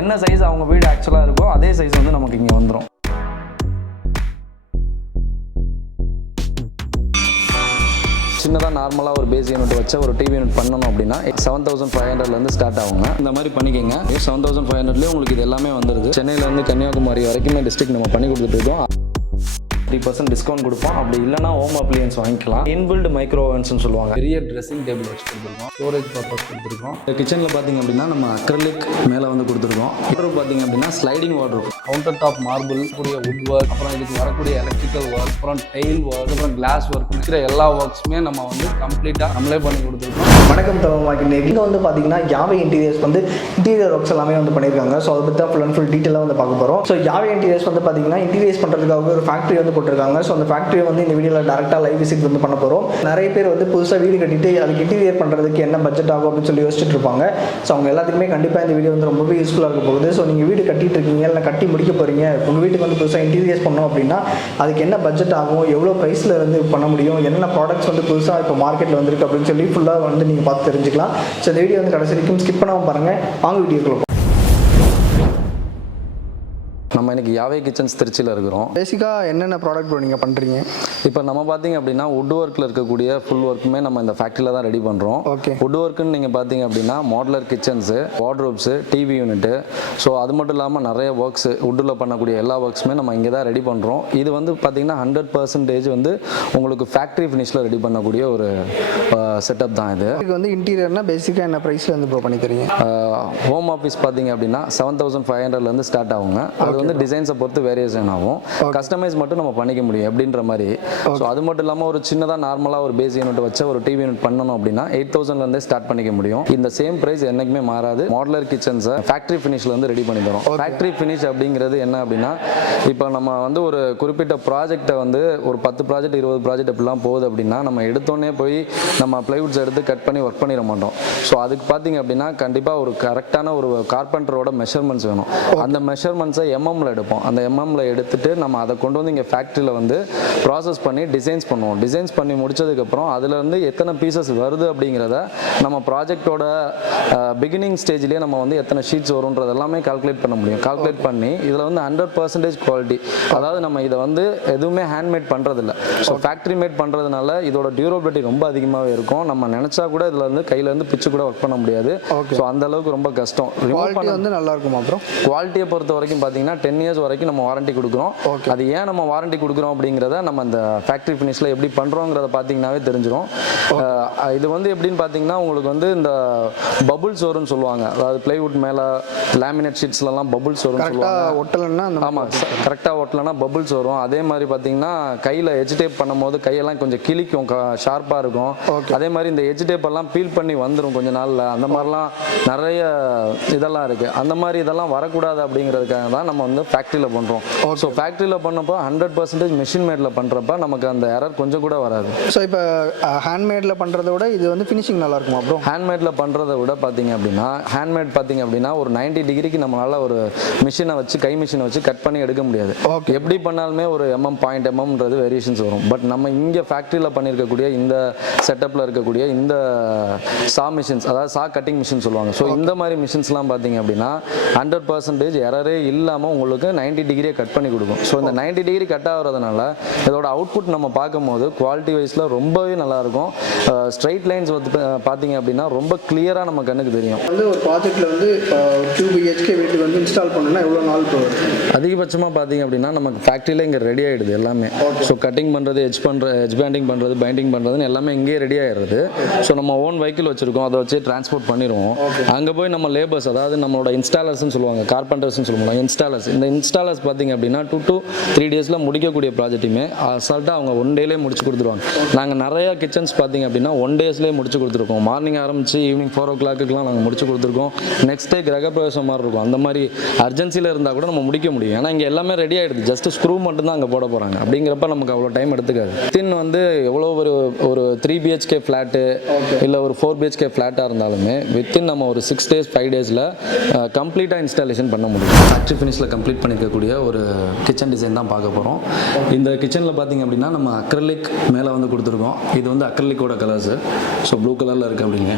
என்ன சைஸ் அவங்க வீடு ஆக்சுவலாக இருக்கோ அதே சைஸ் வந்து நமக்கு இங்கே வந்துடும். சின்னதாக நார்மலாக ஒரு பேஸ் யூனிட் வச்ச ஒரு டிவி யூனிட் பண்ணணும் அப்படின்னா 7500 ஸ்டார்ட் ஆகுங்க. இந்த மாதிரி பண்ணிக்கோங்க. 7500 உங்களுக்கு இது எல்லாமே வந்துடுது. சென்னையிலேருந்து கன்னியாகுமரி வரைக்குமே டிஸ்ட்ரிக்ட் நம்ம பண்ணி கொடுத்துட்ருக்கோம். 3% டிஸ்கவுண்ட் கொடுப்போம். அப்படி இல்லைனா ஹோம் அப்ளையன்ஸ் வாங்கிக்கலாம். இன்பில்ட் மைக்ரோ ஓவன்ஸ்னு சொல்லுவாங்க. பெரிய ட்ரெஸ்ஸிங் டேபிள் வச்சு கொடுத்துருக்கோம். ஸ்டோரேஜ் பர்பஸ் கொடுத்துருக்கோம். கிச்சனில் பார்த்தீங்க அப்படின்னா நம்ம அக்ரலிக் மேலே வந்து கொடுத்துருக்கோம். அப்புறம் பார்த்தீங்க அப்படின்னா sliding wardrobe, counter top marble கூடிய வுட் ஒர்க், அப்புறம் இதுக்கு வரக்கூடிய எலக்ட்ரிக்கல் ஒர்க், அப்புறம் டெயில் ஒர்க், அப்புறம் கிளாஸ் ஒர்க், இருக்கிற எல்லா ஒர்க்ஸுமே நம்ம வந்து கம்ப்ளீட்டாக நம்மளே பண்ணி கொடுத்துருக்கோம். வணக்கம் தமிழ் மார்க்கெட். இங்கே வந்து பார்த்தீங்கன்னா யாவே இன்டீரியர்ஸ் வந்து இன்டீரியர் ஒர்க்ஸ் எல்லாமே வந்து பண்ணியிருக்காங்க. ஸோ அதை பற்றி தான் ஃபுல் அண்ட் ஃபுல் டீட்டெயிலாக வந்து பார்க்க போகிறோம். ஸோ யாவே இன்டீரியர்ஸ் வந்து பார்த்தீங்கன்னா இன்டீரியர்ஸ் பண்ணுறதுக்காக ஒரு ஃபேக்ட்ரி வந்து போட்டிருக்காங்க. ஸோ அந்த ஃபேக்ட்ரியை வந்து இந்த வீடியோவில் டேரெக்டாக லைவ் விசிட் வந்து பண்ண போகிறோம். நிறைய பேர் வந்து புதுசாக வீடு கட்டிட்டு அதுக்கு இன்டீரியர் பண்ணுறதுக்கு என்ன பட்ஜெட் ஆகும் அப்படின்னு சொல்லி யோசிச்சுட்டு இருப்பாங்க. ஸோ அவங்க எல்லாத்துக்குமே கண்டிப்பாக இந்த வீடியோ வந்து ரொம்பவே யூஸ்ஃபுல்லாக இருக்க போகுது. ஸோ நீங்கள் வீடு கட்டிட்டு இருக்கீங்க, இல்லை கட்டி முடிக்க போகிறீங்க, உங்கள் வீட்டுக்கு வந்து புதுசாக இன்டீரியர்ஸ் பண்ணோம் அப்படின்னா அதுக்கு என்ன பட்ஜெட் ஆகும், எவ்வளோ ப்ரைஸில் வந்து பண்ண முடியும், என்னென்ன ப்ராடக்ட்ஸ் வந்து புதுசாக இப்போ மார்க்கெட்டில் வந்துருக்கு அப்படின்னு சொல்லி ஃபுல்லாக வந்து நீங்கள் பார்த்து தெரிஞ்சுக்கலாம். ஸோ இந்த வீடியோ வந்து கடைசி வரைக்கும் ஸ்கிப் பண்ணாமல் பாருங்கள். வாங்க வீடியோக்குள்ள. நம்ம இன்றைக்கி யாவே கிச்சன்ஸ் திருச்சியில் இருக்கிறோம். பேசிக்காக என்னென்ன ப்ராடக்ட் நீங்கள் பண்ணுறீங்க? இப்போ நம்ம பார்த்தீங்க அப்படின்னா வுட் ஒர்க்கில் இருக்கக்கூடிய ஃபுல் ஒர்க்குமே நம்ம இந்த ஃபேக்ட்ரியில் தான் ரெடி பண்ணுறோம். ஓகே. வுட் ஒர்க்குன்னு நீங்கள் பார்த்தீங்க அப்படின்னா modular kitchens, wardrobes, TV unit, so அது மட்டும் இல்லாமல் நிறைய ஒர்க்ஸு வுட்டில் பண்ணக்கூடிய எல்லா ஒர்க்ஸுமே நம்ம இங்கே தான் ரெடி பண்ணுறோம். இது வந்து பார்த்திங்கன்னா 100% வந்து உங்களுக்கு ஃபேக்ட்ரி ஃபினிஷில் ரெடி பண்ணக்கூடிய ஒரு செட்டப் தான் இது. இதுக்கு வந்து இன்டீரியர்னால் பேசிக்காக என்ன ப்ரைஸில் வந்து ப்ரோ பண்ணி தரீங்க? ஹோம் ஆஃபீஸ் பார்த்தீங்க அப்படின்னா 7500 ஸ்டார்ட் ஆகுங்க. அது வந்து டிசைன்ஸை பொறுத்து வேரியேஷன் ஆகும். கஸ்டமைஸ் மட்டும் நம்ம பண்ணிக்க முடியும் அப்படின்ற மாதிரி. ஸோ அது மட்டும் இல்லாமல் ஒரு சின்னதாக நார்மலாக ஒரு பேஸ் யூனிட் வச்ச ஒரு டிவி யூனிட் பண்ணணும் அப்படின்னா 8000 ஸ்டார்ட் பண்ணிக்க முடியும். இந்த சேம் பிரைஸ் என்னைக்குமே மாறாது. மாடுலர் கிச்சன்ஸை ஃபேக்ட்ரி ஃபினிஷ்ல வந்து ரெடி பண்ணி தரோம். ஃபேக்ட்ரி ஃபினிஷ் அப்படிங்கிறது என்ன அப்படின்னா, இப்போ நம்ம வந்து ஒரு குறிப்பிட்ட ப்ராஜெக்டை வந்து ஒரு 10 ப்ராஜெக்ட் 20 ப்ராஜெக்ட் எப்படிலாம் போகுது அப்படின்னா நம்ம எடுத்தோடனே போய் நம்ம பிளைவுட்ஸ் எடுத்து கட் பண்ணி ஒர்க் பண்ணிட மாட்டோம். ஸோ அதுக்கு பார்த்தீங்க அப்படின்னா கண்டிப்பாக ஒரு கரெக்டான ஒரு கார்பெண்டரோட மெஷர்மெண்ட்ஸ் வேணும். அந்த மெஷர்மெண்ட்ஸை எம்எம்ல எடுப்போம். அந்த எம்எம்ல எடுத்துட்டு நம்ம அதை கொண்டு வந்து இங்கே ஃபேக்ட்ரியில் வந்து ப்ராசஸ் பண்ணி டிசைன்ஸ் பண்ணுவோம். டிசைன்ஸ் பண்ணி முடிச்சதுக்கப்புறம் அதுலேருந்து எத்தனை பீசஸ் வருது அப்படிங்கிறத நம்ம ப்ராஜெக்டோட பிகினிங் ஸ்டேஜ்லேயே நம்ம வந்து எத்தனை ஷீட்ஸ் வரும்ன்றது எல்லாமே கால்குலேட் பண்ண முடியும். கால்குலேட் பண்ணி இதில் வந்து 100% குவாலிட்டி, அதாவது நம்ம இதை வந்து எதுவுமே ஹேண்ட்மேட் பண்ணுறதில்ல. ஸோ ஃபேக்ட்ரி மேட் பண்ணுறதுனால இதோட டியூரபிலிட்டி ரொம்ப அதிகமாகவே இருக்கும். நம்ம நினச்சா கூட இதில் வந்து கையிலேருந்து பிச்சு கூட ஒர்க் பண்ண முடியாது. ஸோ அந்த அளவுக்கு ரொம்ப கஷ்டம். குவாலிட்டி வந்து நல்லா இருக்கும். அப்புறம் குவாலிட்டியை பொறுத்த வரைக்கும் பார்த்தீங்கன்னா 10 years வரைக்கும் நம்ம வாரண்டி கொடுக்குறோம். அது ஏன் நம்ம வாரண்டி கொடுக்குறோம் அப்படிங்கிறத நம்ம அந்த ஃபேக்ட்ரி ஃபினிஷில் எப்படி பண்ணுறோங்கிறத பார்த்தீங்கன்னாவே தெரிஞ்சிடும். இது வந்து எப்படின்னு பார்த்தீங்கன்னா உங்களுக்கு வந்து இந்த பபுள்ஸ் வரும்னு சொல்லுவாங்க. அதாவது பிளைவுட் மேலே லேமினேட் ஷீட்ஸ்லாம் பபுள்ஸ் வரும்னு சொல்லுவாங்க. ஒட்டலைன்னா ஆமாம், கரெக்டாக ஒட்டலைன்னா பபுள்ஸ் வரும். அதே மாதிரி பார்த்தீங்கன்னா கையில் எஜ் டேப் பண்ணும்போது கையெல்லாம் கொஞ்சம் கிளிக்கும், ஷார்ப்பாக இருக்கும். அதே மாதிரி இந்த எஜ் டேப் எல்லாம் பீல் பண்ணி வந்துடும் கொஞ்ச நாளில். அந்த மாதிரிலாம் நிறைய இதெல்லாம் இருக்குது. அந்த மாதிரி இதெல்லாம் வரக்கூடாது அப்படிங்கிறதுக்காக தான் நம்ம வந்து ஃபேக்ட்ரியில் பண்ணுறோம். ஸோ ஃபேக்ட்ரியில் பண்ணப்போ 100% மிஷின் மேடில் பண்ணுறப்ப நமக்கு அந்த எரர் கொஞ்சம் கூட வராது. ஸோ இப்போ ஹேண்ட்மேடில் பண்ணுறத விட இது வந்து ஃபினிஷிங் நல்லா இருக்குமா ப்ரோ? ஹேண்ட்மேடில் பண்ணுறதை விட பார்த்தீங்க அப்படின்னா ஹேண்ட்மேட் பார்த்தீங்க அப்படின்னா ஒரு 90 டிகிரிக்கு நம்மளால் ஒரு மிஷினை வச்சு கை மிஷினை வச்சு கட் பண்ணி எடுக்க முடியாது. எப்படி பண்ணாலுமே ஒரு எம்எம்ன்றது வேரியேஷன்ஸ் வரும். பட் நம்ம இங்கே ஃபேக்ட்ரியில் பண்ணியிருக்கக்கூடிய இந்த செட்டப்பில் இருக்கக்கூடிய இந்த சா மிஷின்ஸ், அதாவது சா கட்டிங் மிஷின் சொல்லுவாங்க. ஸோ இந்த மாதிரி மிஷின்ஸ்லாம் பார்த்தீங்க அப்படின்னா 100% எரரே இல்லாமல் உங்களுக்கு 90 டிகிரியை கட் பண்ணி கொடுக்கும். ஸோ இந்த 90 டிகிரி கட் ஆகிறதுனால இதோட அவுட்புட் நம்ம பார்க்கும்போது குவாலிட்டி வைஸில் ரொம்பவே நல்லாயிருக்கும். ஸ்ட்ரைட் லைன்ஸ் வந்து பார்த்தீங்க அப்படின்னா ரொம்ப கிளியராக நம்ம கண்ணுக்கு தெரியும். வந்து ஒரு ப்ராஜெக்ட்டில் வந்து 2 BHK வீட்டுக்கு வந்து இன்ஸ்டால் பண்ணணும்னா எவ்வளோ நாள் போகும்? அதிகபட்சமாக பார்த்தீங்க அப்படின்னா நமக்கு ஃபேக்ட்ரியில் இங்கே ரெடி ஆகிடுது எல்லாமே. ஸோ கட்டிங் பண்ணுறது, எஜ் பேண்டிங் பண்ணுறது, பைண்டிங் பண்ணுறதுன்னு எல்லாமே இங்கேயே ரெடி ஆகிடுது. ஸோ நம்ம ஓன் வெஹிக்கிள் வச்சுருக்கோம், அதை வச்சு டிரான்ஸ்போர்ட் பண்ணிடுவோம். அங்கே போய் நம்ம லேபர்ஸ், அதாவது நம்மளோட இன்ஸ்டாலர்ஸ்னு சொல்லுவாங்க, கார்பெண்டர்ஸ்னு சொல்லுவாங்க, இன்ஸ்டாலர்ஸ். இந்த இன்ஸ்டாலர்ஸ் பார்த்தீங்க அப்படின்னா 2 to 3 டேஸில் முடிக்கக்கூடிய ப்ராஜெக்ட்டுமே அசால்ட்டாக அவங்க 1 டேலேயே முடிச்சு கொடுத்துருவாங்க. நாங்கள் நிறையா கிச்சன்ஸ் பார்த்தீங்க அப்படின்னா 1 daysலேயே முடிச்சு கொடுத்துருக்கோம். மார்னிங் ஆரம்பிச்சு ஈவினிங் 4 o'clockலாம் நாங்கள் முடிச்சு கொடுத்துருக்கோம். நெக்ஸ்ட் டே கிரகப்பிரவேசம் மாதிரி இருக்கும். அந்த மாதிரி அர்ஜென்சியில் இருந்தால் கூட நம்ம முடிக்க முடியும். ஏன்னா இங்கே எல்லாமே ரெடி ஆகிடுது. ஜஸ்ட் ஸ்க்ரூ மட்டும் தான் அங்கே போட போகிறாங்க. அப்படிங்கிறப்ப நமக்கு அவ்வளோ டைம் எடுத்துக்காது. தின் வந்து எவ்வளோ ஒரு 3 BHK ஃப்ளாட்டு இல்லை ஒரு 4 BHK ஃப்ளாட்டாக இருந்தாலுமே வித்தின் நம்ம ஒரு 6 days 5 days கம்ப்ளீட்டாக இன்ஸ்டாலேஷன் பண்ண முடியும். ஃபேக்ட்ரி ஃபினிஷில் கம்ப்ளீட் கம்ப்ளீட் பண்ணியிருக்கக்கூடிய ஒரு கிச்சன் டிசைன் தான் பார்க்க போகிறோம். இந்த கிச்சனில் பார்த்தீங்க அப்படின்னா நம்ம அக்ரலிக் மேலே வந்து கொடுத்துருக்கோம். இது வந்து அக்ரலிக்கோட கலர்ஸு. ஸோ ப்ளூ கலரில் இருக்குது அப்படிங்க.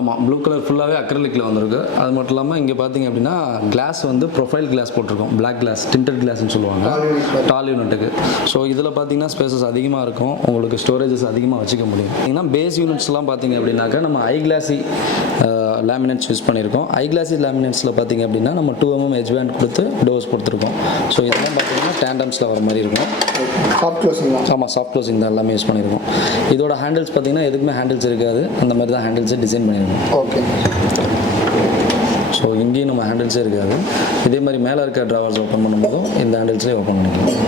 ஆமாம், ப்ளூ கலர் ஃபுல்லாகவே அக்ரலிக்கில் வந்திருக்கு. அது மட்டும் இல்லாமல் இங்கே பார்த்தீங்க அப்படின்னா கிளாஸ் வந்து ப்ரொஃபைல் கிளாஸ் போட்டிருக்கோம். பிளாக் கிளாஸ், டிண்டட் கிளாஸ்னு சொல்லுவாங்க டால் யூனிட்டுக்கு. ஸோ இதில் பார்த்தீங்கன்னா ஸ்பேசஸ் அதிகமாக இருக்கும், உங்களுக்கு ஸ்டோரேஜஸ் அதிகமாக வச்சுக்க முடியும். ஏன்னா பேஸ் யூனிட்ஸ்லாம் பார்த்தீங்க அப்படின்னாக்கா நம்ம ஐ கிளாஸி லேமினேட்ஸ் யூஸ் பண்ணியிருக்கோம். ஐ கிளாஸி லேமினேட்ஸில் பார்த்தீங்க அப்படின்னா நம்ம 2 mm எட்ஜ் பேண்ட் கொடுத்து டோர்ஸ் கொடுத்துருக்கோம். ஸோ இதெல்லாம் பார்த்தீங்கன்னா டேண்டம்ஸில் வர மாதிரி இருக்கும். Soft closing. ஆமாம், சாஃப்ட் க்ளோசிங் தான் எல்லாமே யூஸ் பண்ணியிருக்கோம். இதோட ஹேண்டில்ஸ் பார்த்தீங்கன்னா எதுக்குமே ஹேண்டில்ஸ் இருக்காது, அந்த மாதிரி தான் ஹேண்டில்ஸை டிசைன் பண்ணியிருக்கோம். ஓகே. ஸோ இங்கேயும் நம்ம ஹேண்டில்ஸே இருக்காது. இதே மாதிரி மேலே இருக்க ட்ராவர்ஸ் ஓப்பன் பண்ணும்போதும் இந்த ஹேண்டில்ஸ்லேயே ஓப்பன் பண்ணிக்கலாம்.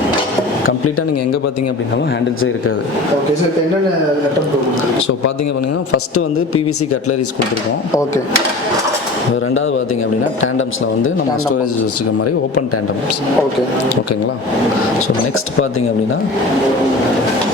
கம்ப்ளீட்டாக நீங்கள் எங்கே பார்த்தீங்க அப்படின்னாலும் ஹேண்டில்ஸே இருக்காது. ஓகே சார், இப்போ என்னென்ன செட்டப் கொடுக்குறீங்க? ஸோ பார்த்தீங்க அப்படின்னா ஃபஸ்ட்டு வந்து பிவிசி கட்லரிஸ் கொடுத்துருக்கோம். ஓகே. ரெண்டாவது பார்த்தீங்க அப்படின்னா டேண்டம்ஸில் வந்து நம்ம ஸ்டோரேஜ் வச்சுக்க மாதிரி ஓப்பன் டேண்டம்ஸ். ஓகே. ஓகேங்களா. ஸோ நெக்ஸ்ட் பார்த்தீங்க அப்படின்னா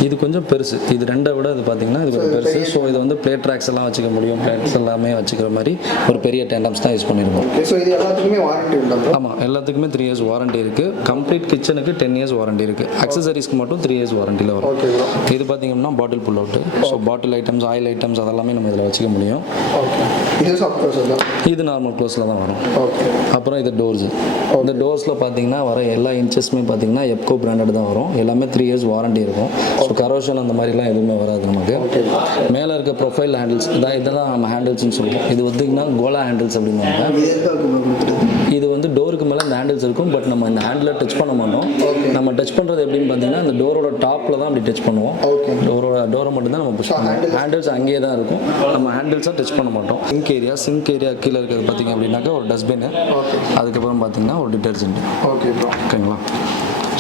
இது கொஞ்சம் பெருசு. இது ரெண்டை விட இது பார்த்தீங்கன்னா இது கொஞ்சம் பெருசு. ஸோ இது வந்து பிளேட் ட்ராக்ஸ் எல்லாம் வச்சுக்க முடியும், பிளேட்ஸ் எல்லாமே வச்சுக்கிற மாதிரி ஒரு பெரிய டேண்டம்ஸ் தான் யூஸ் பண்ணியிருக்கோம். ஸோ இது எல்லாத்துக்குமே வாரண்டி உண்டா? ஆமாம், எல்லாத்துக்குமே 3 years வாரண்டி இருக்குது. கம்ப்ளீட் கிச்சனுக்கு 10 years வாரண்டி இருக்குது. அக்சசரிஸ்க்கு மட்டும் 3 years வாரண்டியில் வரும். ஓகே. இது பார்த்தீங்கன்னா பாட்டில் புல் அவுட்டு. ஸோ பாட்டில் ஐட்டம்ஸ், ஆயில் ஐட்டம்ஸ் அதெல்லாமே நம்ம இதில் வச்சுக்க முடியும். ஓகே. இது சாஃப்ட் க்ளோஸ் தான். இது நார்மல் க்ளோஸில் தான் வரும். ஓகே. அப்புறம் இது டோர்ஸு. இந்த டோர்ஸில் பார்த்தீங்கன்னா வர எல்லா இன்ச்சஸுமே பார்த்தீங்கன்னா எப்கோ பிராண்டட் தான் வரும். எல்லாமே 3 years வாரண்டி இருக்கும். ஸோ கரோஷன் அந்த மாதிரிலாம் எதுவுமே வராது நமக்கு. மேலே இருக்க ப்ரொஃபைல் ஹேண்டில்ஸ் இதெல்லாம் நம்ம ஹேண்டில்ஸ்னு சொல்லுவோம். இது பார்த்தீங்கன்னா கோலா ஹேண்டில்ஸ் அப்படின்வாங்க. இது வந்து டோருக்கு மேலே இந்த ஹேண்டில்ஸ் இருக்கும். பட் நம்ம இந்த ஹேண்டில் டச் பண்ண மாட்டோம். நம்ம டச் பண்ணுறது எப்படின்னு பார்த்தீங்கன்னா இந்த டோரோட டாப்பில் தான் அப்படி டச் பண்ணுவோம். டோரை மட்டும் தான் நம்ம புஷ் பண்ணுவோம். ஹேண்டில்ஸ் அங்கேயே தான் இருக்கும். நம்ம ஹேண்டில்ஸாக டச் பண்ண மாட்டோம். சிங்க் ஏரியா கீழே இருக்கிறது பார்த்தீங்க அப்படின்னாக்கா ஒரு டஸ்ட்பின், அதுக்கப்புறம் பார்த்தீங்கன்னா ஒரு டிட்டர்ஜென்ட். ஓகேங்களா.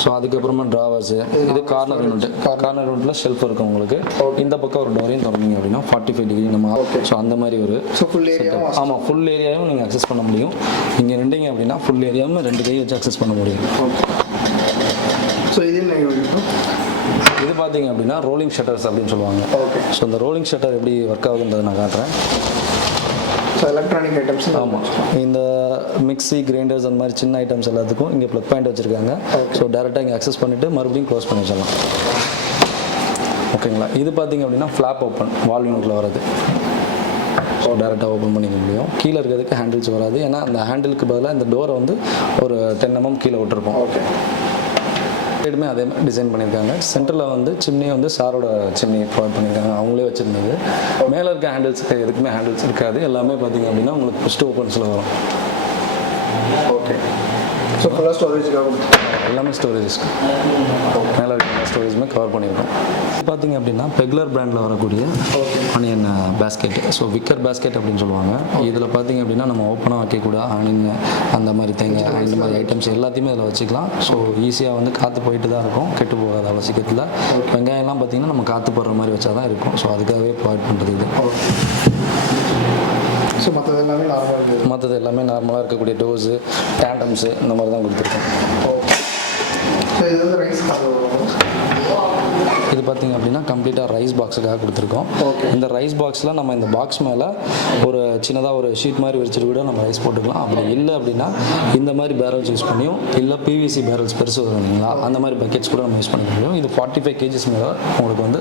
ஸோ அதுக்கப்புறமா ட்ராவர்ஸு, இது கார்னர் யூனிட். கார்னர் யூனிட்டில் ஷெல்ஃப் இருக்கும் உங்களுக்கு. இந்த பக்கம் ஒரு டோரையும் திறந்தீங்க அப்படின்னா 45 டிகிரி நம்ம. ஸோ அந்த மாதிரி ஒரு செட்டப். ஆமாம், ஃபுல் ஏரியாவும் நீங்கள் அக்சஸ் பண்ண முடியும். இங்கே நின்றீங்க அப்படின்னா ஃபுல் ஏரியாவும் 2 கை வச்சு அக்சஸ் பண்ண முடியும். ஸோ இது இது பார்த்தீங்க அப்படின்னா ரோலிங் ஷட்டர்ஸ் அப்படின்னு சொல்லுவாங்க. ஸோ இந்த ரோலிங் ஷட்டர் எப்படி ஒர்க் ஆகுதுன்றதை நான் காட்டுறேன். So electronic items. ஆமாம், இந்த மிக்ஸி, கிரைண்டர்ஸ் அந்த மாதிரி சின்ன ஐட்டம்ஸ் எல்லாத்துக்கும் இங்கே ப்ளக் பாயிண்ட் வச்சுருக்காங்க. ஸோ டேரெக்டாக இங்கே அக்சஸ் பண்ணிவிட்டு மறுபடியும் க்ளோஸ் பண்ணி வச்சிடலாம். ஓகேங்களா. இது பார்த்தீங்க அப்படின்னா ஃப்ளாப் ஓப்பன், வால் யூனிட்டில் வர்றது. ஸோ டேரெக்டாக ஓப்பன் பண்ணிக்க முடியும். கீழே இருக்கிறதுக்கு ஹேண்டில்ஸ் வராது. ஏன்னா அந்த ஹேண்டிலுக்கு பதிலாக இந்த டோரை வந்து ஒரு 10 mm கீழே விட்டுருப்போம். ஓகே. சைடுமே அதே மாதிரி டிசைன் பண்ணியிருக்காங்க. சென்டரில் வந்து சிம்னி வந்து சாரோட சிம்னி ப்ரொவைட் பண்ணியிருக்காங்க, அவங்களே வச்சுருந்தது. மேலே இருக்க ஹேண்டில்ஸுக்கு எதுக்குமே ஹேண்டில்ஸ் இருக்காது. எல்லாமே பார்த்தீங்க அப்படின்னா உங்களுக்கு ஃபஸ்ட்டு ஓப்பன்ஸில் வரும். ஓகே. ஸோ ஃபுல்லாக ஸ்டோரேஜுக்காக எல்லாமே ஸ்டோரேஜஸ்க்கு மேலே இருக்க ஸ்டோரேஜுமே கவர் பண்ணியிருக்கோம். பார்த்தீங்க அப்படின்னா பெக்லர் பிராண்டில் வரக்கூடிய onion basket. So wicker basket அப்படின்னு சொல்லுவாங்க. இதில் பார்த்தீங்க அப்படின்னா நம்ம ஓப்பனாக வைக்கக்கூட ஆனியன் அந்த மாதிரி தேங்காய் அந்த மாதிரி ஐட்டம்ஸ் எல்லாத்தையுமே இதில் வச்சுக்கலாம். ஸோ ஈஸியாக வந்து காற்று போயிட்டு தான் இருக்கும், கெட்டு போகாத அவசியத்தில். வெங்காயம்லாம் பார்த்தீங்கன்னா நம்ம காற்று போடுற மாதிரி வச்சா தான் இருக்கும். ஸோ அதுக்காகவே ப்ரொவைட் பண்ணுறது இது. ஸோ மற்றது எல்லாமே நார்மலாக இருக்குது. மற்றது எல்லாமே நார்மலாக இருக்கக்கூடிய டோர்ஸு, டேண்டம்ஸு இந்த மாதிரி தான் கொடுத்துருக்கோம். ஸோ இது வந்து ரைஸ் இது பார்த்தீங்க அப்படின்னா கம்ப்ளீட்டாக ரைஸ் பாக்ஸுக்காக கொடுத்துருக்கோம். இந்த ரைஸ் பாக்ஸில் நம்ம இந்த பாக்ஸ் மேலே ஒரு சின்னதாக ஒரு ஷீட் மாதிரி விரிச்சிட்டு கூட நம்ம ரைஸ் போட்டுக்கலாம். அப்படி இல்லை அப்படின்னா இந்த மாதிரி பேரல்ஸ் யூஸ் பண்ணியும், இல்லை பிவிசி பேரல்ஸ் பெருசு வருங்களா அந்த மாதிரி பக்கெட்ஸ் கூட நம்ம யூஸ் பண்ணிக்க முடியும். இது 45 kgs மேலே உங்களுக்கு வந்து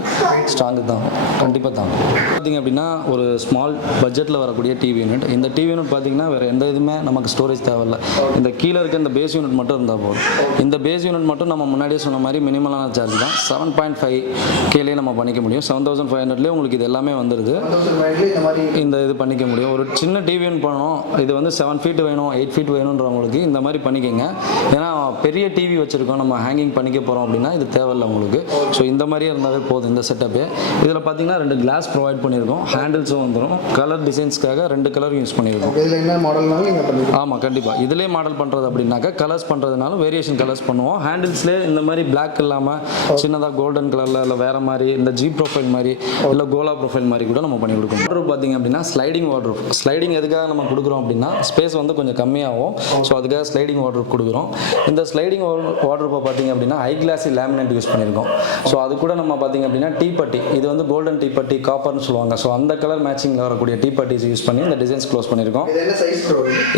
ஸ்ட்ராங்கு தான் கண்டிப்பாக தான். பார்த்தீங்க அப்படின்னா ஒரு ஸ்மால் பட்ஜெட்டில் வரக்கூடிய டிவி யூனிட். இந்த டிவி யூனிட் பார்த்தீங்கன்னா வேறு எந்த இதுவுமே நமக்கு ஸ்டோரேஜ் தேவையில்லை. இந்த கீழே இருக்க இந்த பேஸ் யூனிட் மட்டும் இருந்தால் போதும். இந்த பேஸ் யூனிட் மட்டும் நம்ம முன்னாடியே சொன்ன மாதிரி மினிமலான சார்ஜ் தான். 7.5 கேலே நம்ம பண்ணிக்க முடியும். 7500 உங்களுக்கு இது எல்லாமே வந்துடுது. இந்த இது பண்ணிக்க முடியும். ஒரு சின்ன டிவி பண்ணணும், இது வந்து 7 feet வேணும், 8 feet வேணுன்றவங்களுக்கு இந்த மாதிரி பண்ணிக்கோங்க. ஏன்னா பெரிய டிவி வச்சுருக்கோம், நம்ம ஹேங்கிங் பண்ணிக்க போகிறோம் அப்படின்னா இது தேவையில்லை உங்களுக்கு. ஸோ இந்த மாதிரியே இருந்தாலே போதும் இந்த செட்டப்பு. இதில் பார்த்தீங்கன்னா 2 கிளாஸ் ப்ரொவைட் பண்ணியிருக்கோம், ஹேண்டில்ஸும் வந்துடும். கலர் டிசைன்ஸ்க்காக 2 கலர் யூஸ் பண்ணியிருக்கோம். இதில் என்ன மாடல்னாலும் நீங்கள் பண்ணிக்கலாம். ஆமாம், கண்டிப்பாக. இதிலே மாடல் பண்ணுறது அப்படின்னாக்கா கலர்ஸ் பண்ணுறதுனால வேரியேஷன் கலர்ஸ் பண்ணுவோம். ஹேண்டில்ஸ்லேயே இந்த மாதிரி பிளாக் இல்லாமல் சின்னதாக கோல்டன் கலரில் கலரில் இல்லை வேறு மாதிரி இந்த ஜி ப்ரொஃபைல் மாதிரி இல்லை கோலா ப்ரொஃபைல் மாதிரி கூட நம்ம பண்ணி கொடுக்கணும். வார்ட்ரோப் பார்த்திங்க அப்படின்னா ஸ்லைடிங் வார்ட்ரோப். ஸ்லைடிங் எதுக்காக நம்ம கொடுக்குறோம் அப்படின்னா ஸ்பேஸ் வந்து கொஞ்சம் கம்மியாகும். ஸோ அதுக்காக ஸ்லைடிங் வார்ட்ரோப் கொடுக்குறோம். இந்த ஸ்லைடிங் வார்ட்ரோப்பை பார்த்திங்க அப்படின்னா ஹை கிளாஸி லேமினேட் யூஸ் பண்ணியிருக்கோம். ஸோ அது கூட நம்ம பார்த்திங்க அப்படின்னா டீப்பட்டி, இது வந்து கோல்டன் டீப்பட்டி காப்பர்னு சொல்லுவாங்க. ஸோ அந்த கலர் மேட்சிங்கில் வரக்கூடிய டீப்பட்டிஸ் யூஸ் பண்ணி இந்த டிசைன்ஸ் க்ளோஸ் பண்ணியிருக்கோம்.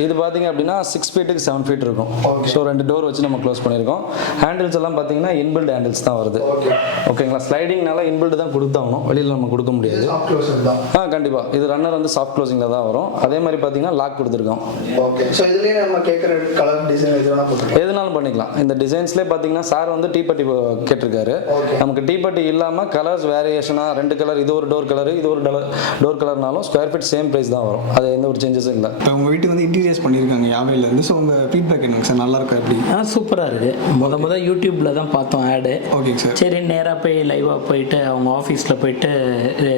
இது பார்த்திங்க அப்படின்னா 6 ஃபீட்டுக்கு 7 ஃபீட் இருக்கும். ஸோ 2 டோர் வச்சு நம்ம க்ளோஸ் பண்ணியிருக்கோம். ஹேண்டில்ஸ் எல்லாம் பார்த்தீங்கன்னா இன்பில்ட் ஹேண்டில்ஸ் தான் வருது. ஓகேங்களா, ஸ்லைடிங்னால இன்பில்ட் தான் கொடுத்தாகணும், வெளியில் நம்ம கொடுக்க முடியாது. கண்டிப்பாக இது ரன்னர் வந்து சாஃப்ட் க்ளோசிங்கில் தான் வரும். அதே மாதிரி பார்த்தீங்கன்னா லாக் கொடுத்துருக்கோம். ஓகே, ஸோ இதுலேயே நம்ம கேட்குற கலர் டிசைன் எதுனாலும் பண்ணிக்கலாம். இந்த டிசைன்ஸ்லேயே பார்த்தீங்கன்னா சார் வந்து டீப்பட்டி கேட்டிருக்காரு. நமக்கு டீப்பட்டி இல்லாமல் கலர்ஸ் வேரியேஷனாக 2 கலர், இது ஒரு டோர் கலர், இது ஒரு டோர் கலர்னாலும் ஸ்கொயர் ஃபீட் சேம் ப்ரைஸ் தான் வரும். அது எந்த ஒரு சேஞ்சஸும் இல்லை. இப்போ உங்கள் வீட்டுக்கு வந்து இன்டீரியர்ஸ் பண்ணியிருக்காங்க யாவையிலேருந்து. ஸோ உங்கள் ஃபீட்பேக் என்னங்க சார், நல்லா இருக்கா எப்படி? சூப்பராக இருக்குது. முத யூடியூப்பில் தான் பார்த்தோம் ஆடு. Okay sir. சரி நேராக போய் லைவாக போயிட்டு அவங்க ஆஃபீஸில் போயிட்டு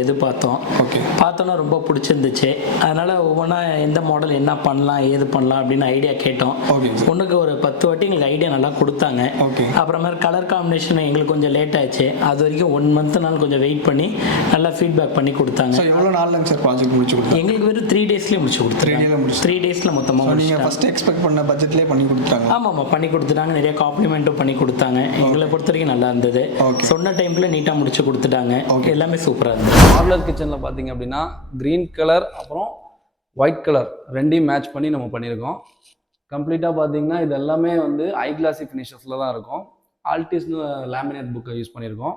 இது பார்த்தோம். ஓகே, பார்த்தோன்னா ரொம்ப பிடிச்சிருந்துச்சு. அதனால் ஒவ்வொன்றா எந்த மாடல் என்ன பண்ணலாம் ஏது பண்ணலாம் அப்படின்னு ஐடியா கேட்டோம். ஓகே, ஒன்றுக்கு ஒரு 10 வாட்டி எங்களுக்கு ஐடியா நல்லா கொடுத்தாங்க. ஓகே, அப்புறமேல கலர் காம்பினேஷன் எங்களுக்கு கொஞ்சம் லேட் ஆச்சு. அது வரைக்கும் 1 மந்த் நாள் கொஞ்சம் வெயிட் பண்ணி நல்லா ஃபீட்பேக் பண்ணி கொடுத்தாங்க. ஸோ எவ்வளோ நாள்லங்க சார் ப்ராஜெக்ட் முடிச்சு கொடுத்தாங்க? எங்களுக்கு வெறும் 3 டேஸ்லேயே முடிச்சு கொடுத்துருக்காங்க. 3 டேஸில் மொத்தமாக. நீங்கள் ஃபஸ்ட்டு எக்ஸ்பெக்ட் பண்ண பட்ஜெட்லேயே பண்ணி கொடுத்தாங்க? ஆமாம், பண்ணி கொடுத்துட்டாங்க. நிறைய காம்ப்ளிமெண்ட்டும் பண்ணி கொடுத்தாங்க. எங்களை பொறுத்த வரைக்கும் நல்லா இருந்தது. சொன்ன டைம்ல நீட்டாக முடிச்சு கொடுத்துட்டாங்க. எல்லாமே சூப்பராக இருந்தது. பார்லர் கிச்சனில் பார்த்தீங்க அப்படின்னா க்ரீன் கலர் அப்புறம் ஒயிட் கலர் ரெண்டையும் மேட்ச் பண்ணி நம்ம பண்ணியிருக்கோம். கம்ப்ளீட்டாக பார்த்தீங்கன்னா இது எல்லாமே வந்து ஐ கிளாசி ஃபினிஷஸில் தான் இருக்கும். ஆல்டிஸ்னு லேமினேட் புக்கை யூஸ் பண்ணியிருக்கோம்.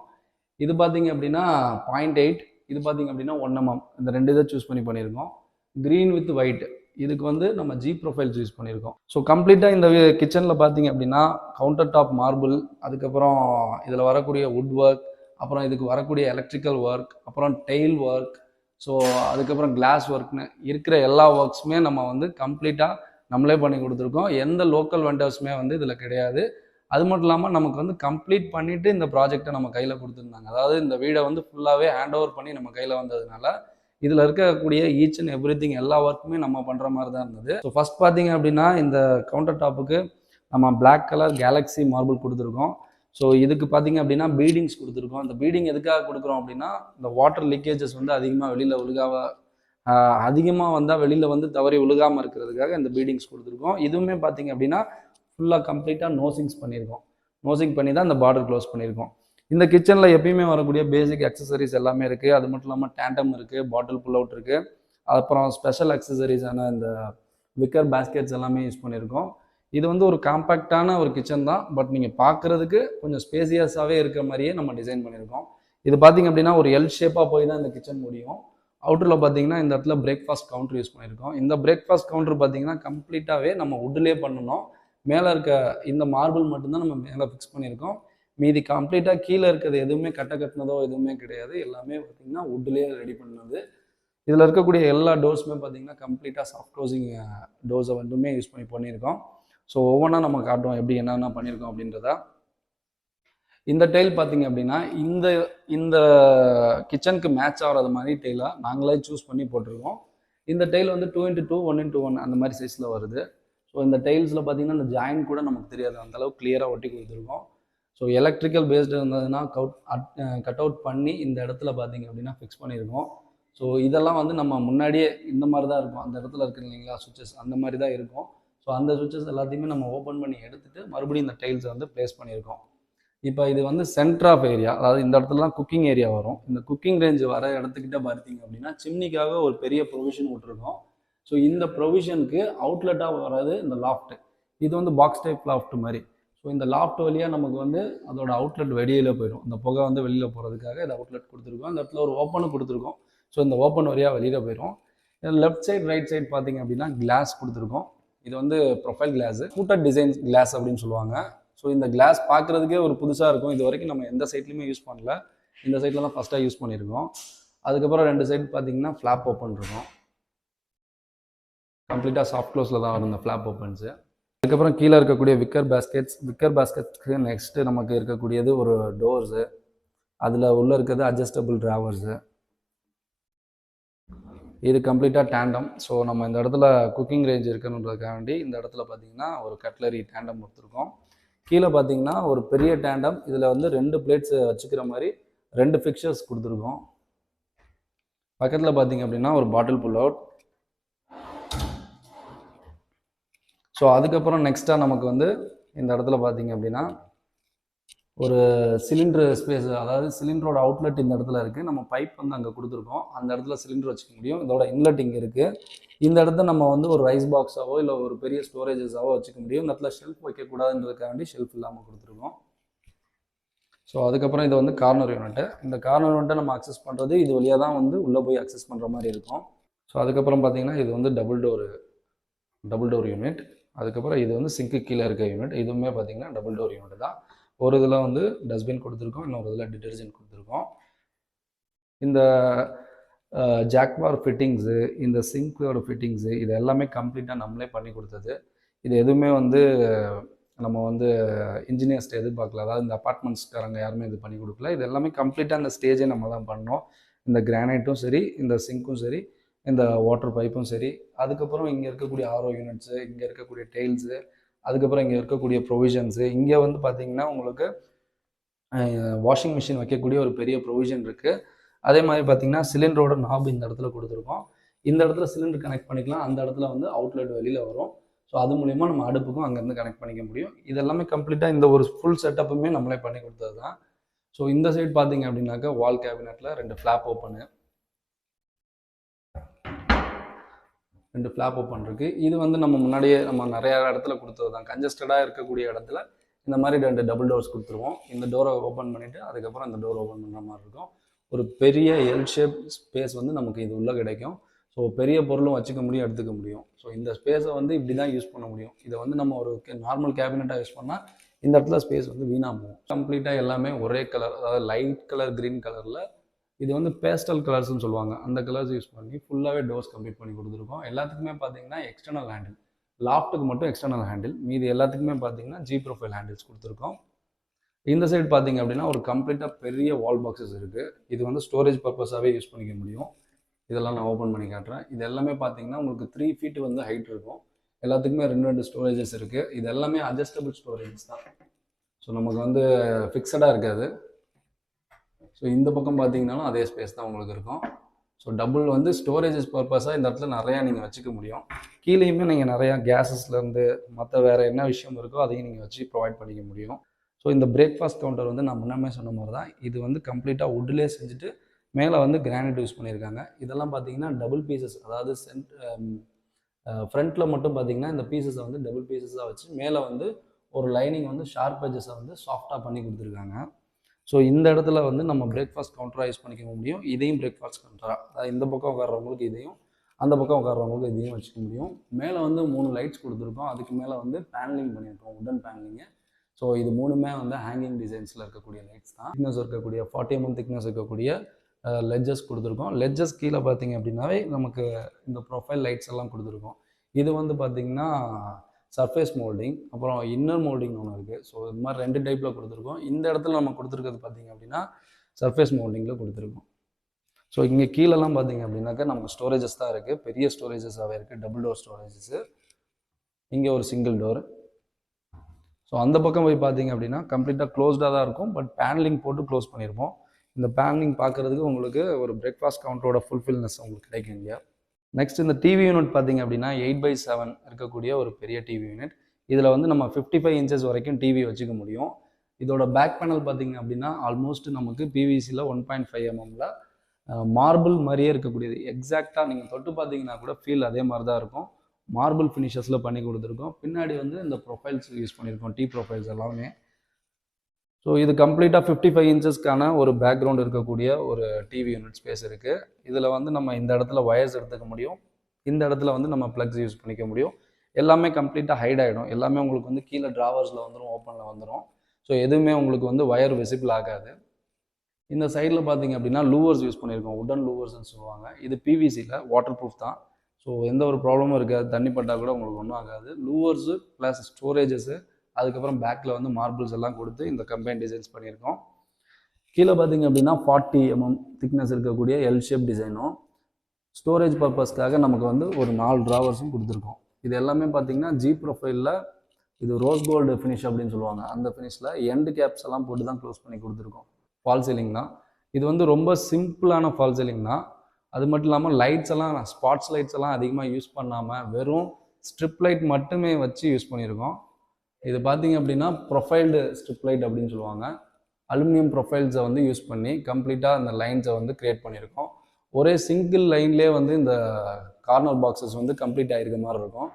இது பார்த்தீங்க அப்படின்னா 0.8, இது பார்த்தீங்க அப்படின்னா 1 mm. இந்த 2 இதை சூஸ் பண்ணி பண்ணியிருக்கோம். க்ரீன் வித் ஒயிட், இதுக்கு வந்து நம்ம ஜி ப்ரொஃபைல்ஸ் யூஸ் பண்ணியிருக்கோம். ஸோ கம்ப்ளீட்டாக இந்த கிச்சனில் பார்த்தீங்க அப்படின்னா கவுண்டர் டாப் மார்பிள், அதுக்கப்புறம் இதில் வரக்கூடிய வுட் ஒர்க், அப்புறம் இதுக்கு வரக்கூடிய எலக்ட்ரிக்கல் ஒர்க், அப்புறம் டெயில் ஒர்க், ஸோ அதுக்கப்புறம் கிளாஸ் ஒர்க்னு இருக்கிற எல்லா ஒர்க்ஸுமே நம்ம வந்து கம்ப்ளீட்டாக நம்மளே பண்ணி கொடுத்துருக்கோம். எந்த லோக்கல் வெண்டர்ஸுமே வந்து இதில் கிடையாது. அது மட்டும் இல்லாமல் நமக்கு வந்து கம்ப்ளீட் பண்ணிவிட்டு இந்த ப்ராஜெக்டை நம்ம கையில் கொடுத்துருந்தாங்க. அதாவது இந்த வீடை வந்து ஃபுல்லாகவே ஹேண்ட் ஓவர் பண்ணி நம்ம கையில் வந்ததுனால இதில் இருக்கக்கூடிய ஈச் அண்ட் எவ்ரிதிங் எல்லா ஒர்க்குமே நம்ம பண்ணுற மாதிரி தான் இருந்தது. ஸோ ஃபஸ்ட் பார்த்தீங்க அப்படின்னா இந்த கவுண்டர் டாப்புக்கு நம்ம பிளாக் கலர் கேலக்ஸி மார்பிள் கொடுத்துருக்கோம். ஸோ இதுக்கு பார்த்தீங்க அப்படின்னா பீடிங்ஸ் கொடுத்துருக்கோம். இந்த பீடிங் எதுக்காக கொடுக்குறோம் அப்படின்னா இந்த வாட்டர் லீக்கேஜஸ் வந்து அதிகமாக வந்தால் வெளியில் வந்து தவறி விழுகாமல் இருக்கிறதுக்காக இந்த பீடிங்ஸ் கொடுத்துருக்கோம். இதுவுமே பார்த்தீங்க அப்படின்னா ஃபுல்லாக கம்ப்ளீட்டாக நோசிங்ஸ் பண்ணியிருக்கோம். நோசிங் பண்ணி தான் இந்த பார்டர் க்ளோஸ் பண்ணியிருக்கோம். இந்த கிச்சனில் எப்பயுமே வரக்கூடிய பேசிக் அக்சசரிஸ் எல்லாமே இருக்குது. அது மட்டும் இல்லாமல் டேண்டம் இருக்குது, பாட்டில் புல் அவுட் இருக்குது, அப்புறம் ஸ்பெஷல் அக்சசரிஸான இந்த விக்கர் பேஸ்கெட்ஸ் எல்லாமே யூஸ் பண்ணியிருக்கோம். இது வந்து ஒரு காம்பேக்டான ஒரு கிச்சன் தான். பட் நீங்கள் பார்க்குறதுக்கு கொஞ்சம் ஸ்பேசியஸாகவே இருக்கிற மாதிரியே நம்ம டிசைன் பண்ணியிருக்கோம். இது பார்த்திங்க அப்படின்னா ஒரு எல் ஷேப்பாக போய் தான் இந்த கிச்சன் முடியும். அவுட்டரில் பார்த்தீங்கன்னா இந்த இடத்துல பிரேக்ஃபாஸ்ட் கவுண்டர் யூஸ் பண்ணியிருக்கோம். இந்த பிரேக்ஃபாஸ்ட் கவுண்டர் பார்த்தீங்கன்னா கம்ப்ளீட்டாகவே நம்ம வுட்லேயே பண்ணணும். மேலே இருக்க இந்த மார்பிள் மட்டும்தான் நம்ம மேலே ஃபிக்ஸ் பண்ணியிருக்கோம். மீதி கம்ப்ளீட்டாக கீழே இருக்கிறது எதுவுமே கட்டினதோ எதுவுமே கிடையாது. எல்லாமே பார்த்திங்கன்னா வுட்லேயே ரெடி பண்ணது. இதில் இருக்கக்கூடிய எல்லா டோர்ஸுமே பார்த்திங்கன்னா கம்ப்ளீட்டாக சாஃப்ட் க்ளோசிங் டோர்ஸை வந்துமே யூஸ் பண்ணியிருக்கோம். ஸோ ஒவ்வொன்றா நம்ம காட்டுவோம் எப்படி என்னென்ன பண்ணியிருக்கோம் அப்படின்றத. இந்த டைல் பார்த்திங்க அப்படின்னா இந்த கிச்சனுக்கு மேட்ச் ஆகிறது மாதிரி டெய்லாக நாங்களே சூஸ் பண்ணி போட்டிருக்கோம். இந்த டைல் வந்து 2x2 1x1 அந்த மாதிரி சைஸில் வருது. ஸோ இந்த டைல்ஸில் பார்த்திங்கன்னா இந்த ஜாயின் கூட நமக்கு தெரியாது, அந்தளவுக்கு கிளியராக ஒட்டி கொடுத்துருக்கோம். ஸோ எலக்ட்ரிக்கல் பேஸ்டு இருந்ததுன்னா கட் அவுட் பண்ணி இந்த இடத்துல பார்த்திங்க அப்படின்னா ஃபிக்ஸ் பண்ணியிருக்கோம். ஸோ இதெல்லாம் வந்து நம்ம முன்னாடியே இந்த மாதிரி தான் இருக்கும். அந்த இடத்துல இருக்குது இல்லைங்களா சுவிச்சஸ், அந்த மாதிரி தான் இருக்கும். ஸோ அந்த சுவிச்சஸ் எல்லாத்தையுமே நம்ம ஓப்பன் பண்ணி எடுத்துகிட்டு மறுபடியும் இந்த டைல்ஸை வந்து ப்ளேஸ் பண்ணியிருக்கோம். இப்போ இது வந்து சென்டர் ஆஃப் ஏரியா, அதாவது இந்த இடத்துல தான் குக்கிங் ஏரியா வரும். இந்த குக்கிங் ரேஞ்ச் வர இடத்துக்கிட்ட பார்த்தீங்க அப்படின்னா சிம்னிக்காக ஒரு பெரிய ப்ரொவிஷன் விட்டுருக்கோம். ஸோ இந்த ப்ரொவிஷனுக்கு அவுட்லெட்டாக வராது இந்த லாஃப்ட். இது வந்து பாக்ஸ் டைப் லாஃப்ட் மாதிரி. ஸோ இந்த லாஃப்ட் வழியாக நமக்கு வந்து அதோட அவுட்லெட் வெளியில் போயிடும். இந்த புகை வந்து வெளியில் போகிறதுக்காக இந்த அவுட்லெட் கொடுத்துருக்கோம். அந்த இடத்துல ஒரு ஓப்பனும் கொடுத்துருக்கோம். ஸோ இந்த ஓப்பன் வழியாக வெளியில் போயிடும். லெஃப்ட் சைடு ரைட் சைடு பார்த்தீங்க அப்படின்னா கிளாஸ் கொடுத்துருக்கோம். இது வந்து ப்ரொஃபைல் கிளாஸு, கூட்டட் டிசைன் கிளாஸ் அப்படின்னு சொல்லுவாங்க. ஸோ இந்த கிளாஸ் பார்க்குறதுக்கே ஒரு புதுசாக இருக்கும். இது வரைக்கும் நம்ம எந்த சைட்லையுமே யூஸ் பண்ணல. இந்த சைட்டில் தான் ஃபஸ்ட்டாக யூஸ் பண்ணியிருக்கோம். அதுக்கப்புறம் 2 சைடு பார்த்தீங்கன்னா ஃப்ளாப் ஓப்பன் இருக்கும். கம்ப்ளீட்டாக சாஃப்ட் க்ளோஸில் தான் வரும் இந்த ஃப்ளாப் ஓப்பன்ஸு. அதுக்கப்புறம் கீழே இருக்கக்கூடிய விக்கர் பேஸ்கெட்ஸ்க்கு நெக்ஸ்ட்டு நமக்கு இருக்கக்கூடியது ஒரு டோர்ஸு. அதில் உள்ளே இருக்கிறது அட்ஜஸ்டபிள் ட்ராவர்ஸு. இது கம்ப்ளீட்டாக டேண்டம். ஸோ நம்ம இந்த இடத்துல குக்கிங் ரேஞ்ச் இருக்குன்றதுக்காண்டி இந்த இடத்துல பார்த்தீங்கன்னா ஒரு கட்லரி டேண்டம் கொடுத்துருக்கோம். கீழே பார்த்தீங்கன்னா ஒரு பெரிய டேண்டம். இதில் வந்து 2 பிளேட்ஸ் வச்சுக்கிற மாதிரி 2 ஃபிக்சர்ஸ் கொடுத்துருக்கோம். பக்கத்தில் பார்த்தீங்க அப்படின்னா ஒரு பாட்டில் புல் அவுட். ஸோ அதுக்கப்புறம் நெக்ஸ்ட்டாக நமக்கு வந்து இந்த இடத்துல பார்த்தீங்க அப்படின்னா ஒரு சிலிண்டர் ஸ்பேஸ், அதாவது சிலிண்டரோட அவுட்லெட் இந்த இடத்துல இருக்குது. நம்ம பைப் வந்து அங்கே கொடுத்துருக்கோம், அந்த இடத்துல சிலிண்டர் வச்சுக்க முடியும். இதோட இன்லெட் இங்கே இருக்குது. இந்த இடத்த நம்ம வந்து ஒரு ரைஸ் பாக்ஸாவோ இல்லை ஒரு பெரிய ஸ்டோரேஜஸாவோ வச்சுக்க முடியும். இந்த இடத்துல ஷெல்ஃப் வைக்கக்கூடாதுன்றதுக்காண்டி ஷெல்ஃப் இல்லாமல் கொடுத்துருக்கோம். ஸோ அதுக்கப்புறம் இது வந்து கார்னர் யூனிட்டு. இந்த கார்னர் யூனிட்டை நம்ம அக்சஸ் பண்ணுறது இது வழியாக தான் வந்து உள்ளே போய் அக்சஸ் பண்ணுற மாதிரி இருக்கும். ஸோ அதுக்கப்புறம் பார்த்தீங்கன்னா இது வந்து டபுள் டோர் யூனிட். அதுக்கப்புறம் இது வந்து சிங்க்கு கீழே இருக்க யூனிட். இதுவுமே பார்த்தீங்கன்னா டபுள் டோர் யூனிட் தான். ஒரு இதில் வந்து டஸ்ட்பின் கொடுத்துருக்கோம், இன்னொரு இதில் டிட்டர்ஜென்ட் கொடுத்துருக்கோம். இந்த ஜாக்பார் ஃபிட்டிங்ஸு, இந்த சிங்க்கோட ஃபிட்டிங்ஸு, இது எல்லாமே கம்ப்ளீட்டாக நம்மளே பண்ணி கொடுத்தது. இது எதுவுமே வந்து நம்ம வந்து இன்ஜினியர்ஸ்ட்டு எதிர்பார்க்கல. அதாவது இந்த அப்பார்ட்மெண்ட்ஸ்காரங்க யாருமே இது பண்ணி கொடுக்கல. இது எல்லாமே கம்ப்ளீட்டாக அந்த ஸ்டேஜே நம்ம தான் பண்ணோம். இந்த கிரானைட்டும் சரி, இந்த சிங்க்கும் சரி, இந்த வாட்டர் பைப்பும் சரி, அதுக்கப்புறம் இங்கே இருக்கக்கூடிய ஆர்ஓ யூனிட்ஸு, இங்கே இருக்கக்கூடிய டெயில்ஸு, அதுக்கப்புறம் இங்கே இருக்கக்கூடிய ப்ரொவிஷன்ஸு, இங்கே வந்து பார்த்திங்கன்னா உங்களுக்கு வாஷிங் மிஷின் வைக்கக்கூடிய ஒரு பெரிய ப்ரொவிஷன் இருக்குது. அதே மாதிரி பார்த்திங்கன்னா சிலிண்டரோட நாப் இந்த இடத்துல கொடுத்துருக்கோம். இந்த இடத்துல சிலிண்டர் கனெக்ட் பண்ணிக்கலாம், அந்த இடத்துல வந்து அவுட்லெட் வெளியில் வரும். ஸோ அது மூலிமா நம்ம அடுப்புக்கும் அங்கேருந்து கனெக்ட் பண்ணிக்க முடியும். இதெல்லாமே கம்ப்ளீட்டாக இந்த ஒரு ஃபுல் செட்டப்புமே நம்மளே பண்ணி கொடுத்தது தான். ஸோ இந்த சைட் பார்த்தீங்க அப்படின்னாக்கா வால் கேபினெட்டில் 2 ஃப்ளாப் ஓப்பன் இருக்குது. இது வந்து நம்ம முன்னாடியே நம்ம நிறையா இடத்துல கொடுத்தது தான். கன்ஜஸ்டடாக இருக்கக்கூடிய இடத்துல இந்த மாதிரி 2 டபுள் டோர்ஸ் கொடுத்துருவோம். இந்த டோரை ஓப்பன் பண்ணிவிட்டு அதுக்கப்புறம் இந்த டோர் ஓப்பன் பண்ணுற மாதிரி இருக்கும். ஒரு பெரிய எல் ஷேப் ஸ்பேஸ் வந்து நமக்கு இது உள்ளே கிடைக்கும். ஸோ பெரிய பொருளும் வச்சுக்க முடியும், எடுத்துக்க முடியும். ஸோ இந்த ஸ்பேஸை வந்து இப்படி தான் யூஸ் பண்ண முடியும். இதை வந்து நம்ம ஒரு நார்மல் கேபினெட்டாக யூஸ் பண்ணால் இந்த இடத்துல ஸ்பேஸ் வந்து வீணாக போகும். கம்ப்ளீட்டாக எல்லாமே ஒரே கலர், அதாவது லைட் கலர் க்ரீன் கலரில், இது வந்து பேஸ்டல் கலர்ஸ்னு சொல்லுவாங்க, அந்த கலர்ஸ் யூஸ் பண்ணி ஃபுல்லாகவே டோர்ஸ் கம்ப்ளீட் பண்ணி கொடுத்துருக்கோம். எல்லாத்துக்குமே பார்த்தீங்கன்னா எக்ஸ்டர்னல் ஹேண்டில், லாஃப்ட்டுக்கு மட்டும் எக்ஸ்டர்னல் ஹேண்டில், மீதி எல்லாத்துக்குமே பார்த்தீங்கன்னா ஜி ப்ரொஃபைல் ஹேண்டில்ஸ் கொடுத்துருக்கோம். இந்த சைடு பார்த்தீங்க அப்படின்னா ஒரு கம்ப்ளீட்டாக பெரிய வால் பாக்ஸஸ் இருக்குது. இது வந்து ஸ்டோரேஜ் பர்பஸாகவே யூஸ் பண்ணிக்க முடியும். இதெல்லாம் நான் ஓப்பன் பண்ணி காட்டுறேன். இது எல்லாமே பார்த்தீங்கன்னா உங்களுக்கு 3 feet வந்து ஹைட் இருக்கும். எல்லாத்துக்குமே 2 ஸ்டோரேஜஸ் இருக்குது. இது எல்லாமே அட்ஜஸ்டபிள் ஸ்டோரேஜஸ் தான். ஸோ நமக்கு வந்து ஃபிக்ஸடாக இருக்காது. ஸோ இந்த பக்கம் பார்த்தீங்கன்னாலும் அதே ஸ்பேஸ் தான் உங்களுக்கு இருக்கும். ஸோ டபுள் வந்து ஸ்டோரேஜஸ் பர்பஸாக இந்த இடத்துல நிறையா நீங்கள் வச்சுக்க முடியும். கீழேயுமே நீங்கள் நிறையா கேஸஸ்லேருந்து மற்ற வேறு என்ன விஷயம் இருக்கோ அதையும் நீங்கள் வச்சு ப்ரொவைட் பண்ணிக்க முடியும். ஸோ இந்த பிரேக்ஃபாஸ்ட் கவுண்டர் வந்து நான் முன்னாமே சொன்ன மாதிரி தான். இது வந்து கம்ப்ளீட்டாக வுட்லேயே செஞ்சுட்டு மேலே வந்து கிரானைட் யூஸ் பண்ணியிருக்காங்க. இதெல்லாம் பார்த்தீங்கன்னா டபுள் பீசஸ், அதாவது ஃப்ரண்ட்டில் மட்டும் பார்த்தீங்கன்னா இந்த பீசஸை வந்து டபுள் பீசஸாக வச்சு மேலே வந்து ஒரு லைனிங் வந்து ஷார்ப் எட்ஜஸை வந்து சாஃப்டாக பண்ணி கொடுத்துருக்காங்க. ஸோ இந்த இடத்துல வந்து நம்ம பிரேக்ஃபாஸ்ட் கவுண்டராக யூஸ் பண்ணிக்க முடியும். இதையும் பிரேக்ஃபாஸ்ட் கவுண்டராக, அதாவது இந்த பக்கம் உட்கார்றவங்களுக்கு இதையும், அந்த பக்கம் உட்கார்றவங்களுக்கு இதையும் வச்சுக்க முடியும். மேலே வந்து 3 லைட்ஸ் கொடுத்துருக்கோம். அதுக்கு மேலே வந்து பேனலிங் பண்ணியிருக்கோம், உடன் பேனலிங்கு. ஸோ இது 3மே வந்து ஹேங்கிங் டிசைன்ஸில் இருக்கக்கூடிய லைட்ஸ் தான். திக்னஸ் இருக்கக்கூடிய 40 mm திக்னஸ் இருக்கக்கூடிய லெட்ஜஸ் கொடுத்துருக்கோம். லெட்ஜஸ் கீழே பார்த்தீங்க அப்படின்னாவே நமக்கு இந்த ப்ரொஃபைல் லைட்ஸ் எல்லாம் கொடுத்துருக்கோம். இது வந்து பார்த்திங்கன்னா சர்ஃபேஸ் மோல்டிங், அப்புறம் இன்னர் மோல்டிங் ஒன்று இருக்குது. ஸோ இது மாதிரி 2 டைப்பில் கொடுத்துருக்கோம். இந்த இடத்துல நம்ம கொடுத்துருக்கிறது பார்த்திங்க அப்படின்னா சர்ஃபேஸ் மோல்டிங்கில் கொடுத்துருக்கோம். ஸோ இங்கே கீழெல்லாம் பார்த்திங்க அப்படின்னாக்கா நமக்கு ஸ்டோரேஜஸ் தான் இருக்குது, பெரிய ஸ்டோரேஜஸாகவே இருக்குது, டபுள் டோர் ஸ்டோரேஜஸ்ஸு. இங்கே ஒரு சிங்கிள் டோர். ஸோ அந்த பக்கம் போய் பார்த்தீங்க அப்படின்னா கம்ப்ளீட்டாக க்ளோஸ்டாக தான் இருக்கும், பட் பேனலிங் போட்டு க்ளோஸ் பண்ணியிருப்போம். இந்த பேனலிங் பார்க்குறதுக்கு உங்களுக்கு ஒரு பிரேக்ஃபாஸ்ட் கவுண்டரோட ஃபுல்ஃபில்னஸ் உங்களுக்கு கிடைக்கும் இங்கே. நெக்ஸ்ட் இந்த டிவி யூனிட் பார்த்தீங்க அப்படின்னா 8x7 இருக்கக்கூடிய ஒரு பெரிய டிவி யூனிட். இதில் வந்து நம்ம 55 inches வரைக்கும் டிவி வச்சுக்க முடியும். இதோட பேக் பேனல் பார்த்தீங்க அப்படின்னா ஆல்மோஸ்ட் நமக்கு பிவிசியில் 1.5 mmல மார்பிள் மாதிரியே இருக்கக்கூடியது. எக்ஸாக்டாக நீங்கள் தொட்டு பார்த்தீங்கன்னா கூட ஃபீல் அதே மாதிரி தான் இருக்கும். மார்பிள் ஃபினிஷஸில் பண்ணி கொடுத்துருக்கோம். பின்னாடி வந்து இந்த ப்ரொஃபைல்ஸ் யூஸ் பண்ணியிருக்கோம், டீ ப்ரொஃபைல்ஸ் எல்லாமே. ஸோ இது கம்ப்ளீட்டாக 55 inchesக்கான ஒரு பேக்ரவுண்ட் இருக்கக்கூடிய ஒரு டிவி யூனிட் ஸ்பேஸ் இருக்குது. இதில் வந்து நம்ம இந்த இடத்துல வயர்ஸ் எடுத்துக்க முடியும், இந்த இடத்துல வந்து நம்ம ப்ளக்ஸ் யூஸ் பண்ணிக்க முடியும். எல்லாமே கம்ப்ளீட்டாக ஹைட் ஆகிடும். எல்லாமே உங்களுக்கு வந்து கீழே ட்ராவர்ஸில் வந்துடும், ஓப்பனில் வந்துடும். ஸோ எதுவுமே உங்களுக்கு வந்து வயர் விசிபிள் ஆகாது. இந்த சைடில் பார்த்தீங்க அப்படின்னா லூவர்ஸ் யூஸ் பண்ணியிருக்கோம், உடன் லூவர்ஸ்ன்னு சொல்லுவாங்க. இது பிவிசியில் வாட்டர் ப்ரூஃப் தான். ஸோ எந்த ஒரு ப்ராப்ளமும் இருக்காது, தண்ணி பட்டால் கூட உங்களுக்கு ஒன்றும் ஆகாது. லூவர்ஸு ப்ளஸ் ஸ்டோரேஜஸ்ஸு, அதுக்கப்புறம் பேக்கில் வந்து மார்பிள்ஸ் எல்லாம் கொடுத்து இந்த கம்பைன் டிசைன்ஸ் பண்ணியிருக்கோம். கீழே பார்த்தீங்க அப்படின்னா 40 mm திக்னஸ் இருக்கக்கூடிய எல் ஷேப் டிசைனும், ஸ்டோரேஜ் பர்பஸ்க்காக நமக்கு வந்து ஒரு 4 ட்ராவர்ஸும் கொடுத்துருக்கோம். இது எல்லாமே பார்த்தீங்கன்னா ஜி ப்ரொஃபைலில் இது ரோஸ் கோல்டு ஃபினிஷ் அப்படின்னு சொல்லுவாங்க, அந்த ஃபினிஷில் எண்டு கேப்ஸ் எல்லாம் போட்டு தான் க்ளோஸ் பண்ணி கொடுத்துருக்கோம். ஃபால் சீலிங் தான். இது வந்து ரொம்ப சிம்பிளான ஃபால் சீலிங் தான். அது மட்டும் இல்லாமல் லைட்ஸ் எல்லாம் ஸ்பாட்ஸ் லைட்ஸ் எல்லாம் அதிகமாக யூஸ் பண்ணாமல் வெறும் ஸ்ட்ரிப் லைட் மட்டுமே வச்சு யூஸ் பண்ணியிருக்கோம். இது பார்த்தீங்க அப்படின்னா ப்ரொஃபைல்டு ஸ்ட்ரிப் லைட் அப்படின்னு சொல்லுவாங்க. அலுமினியம் ப்ரொஃபைல்ஸை வந்து யூஸ் பண்ணி கம்ப்ளீட்டாக அந்த லைன்ஸை வந்து க்ரியேட் பண்ணியிருக்கோம். ஒரே சிங்கிள் லைன்லேயே வந்து இந்த கார்னர் பாக்ஸஸ் வந்து கம்ப்ளீட் ஆகிருக்க மாதிரி இருக்கும்.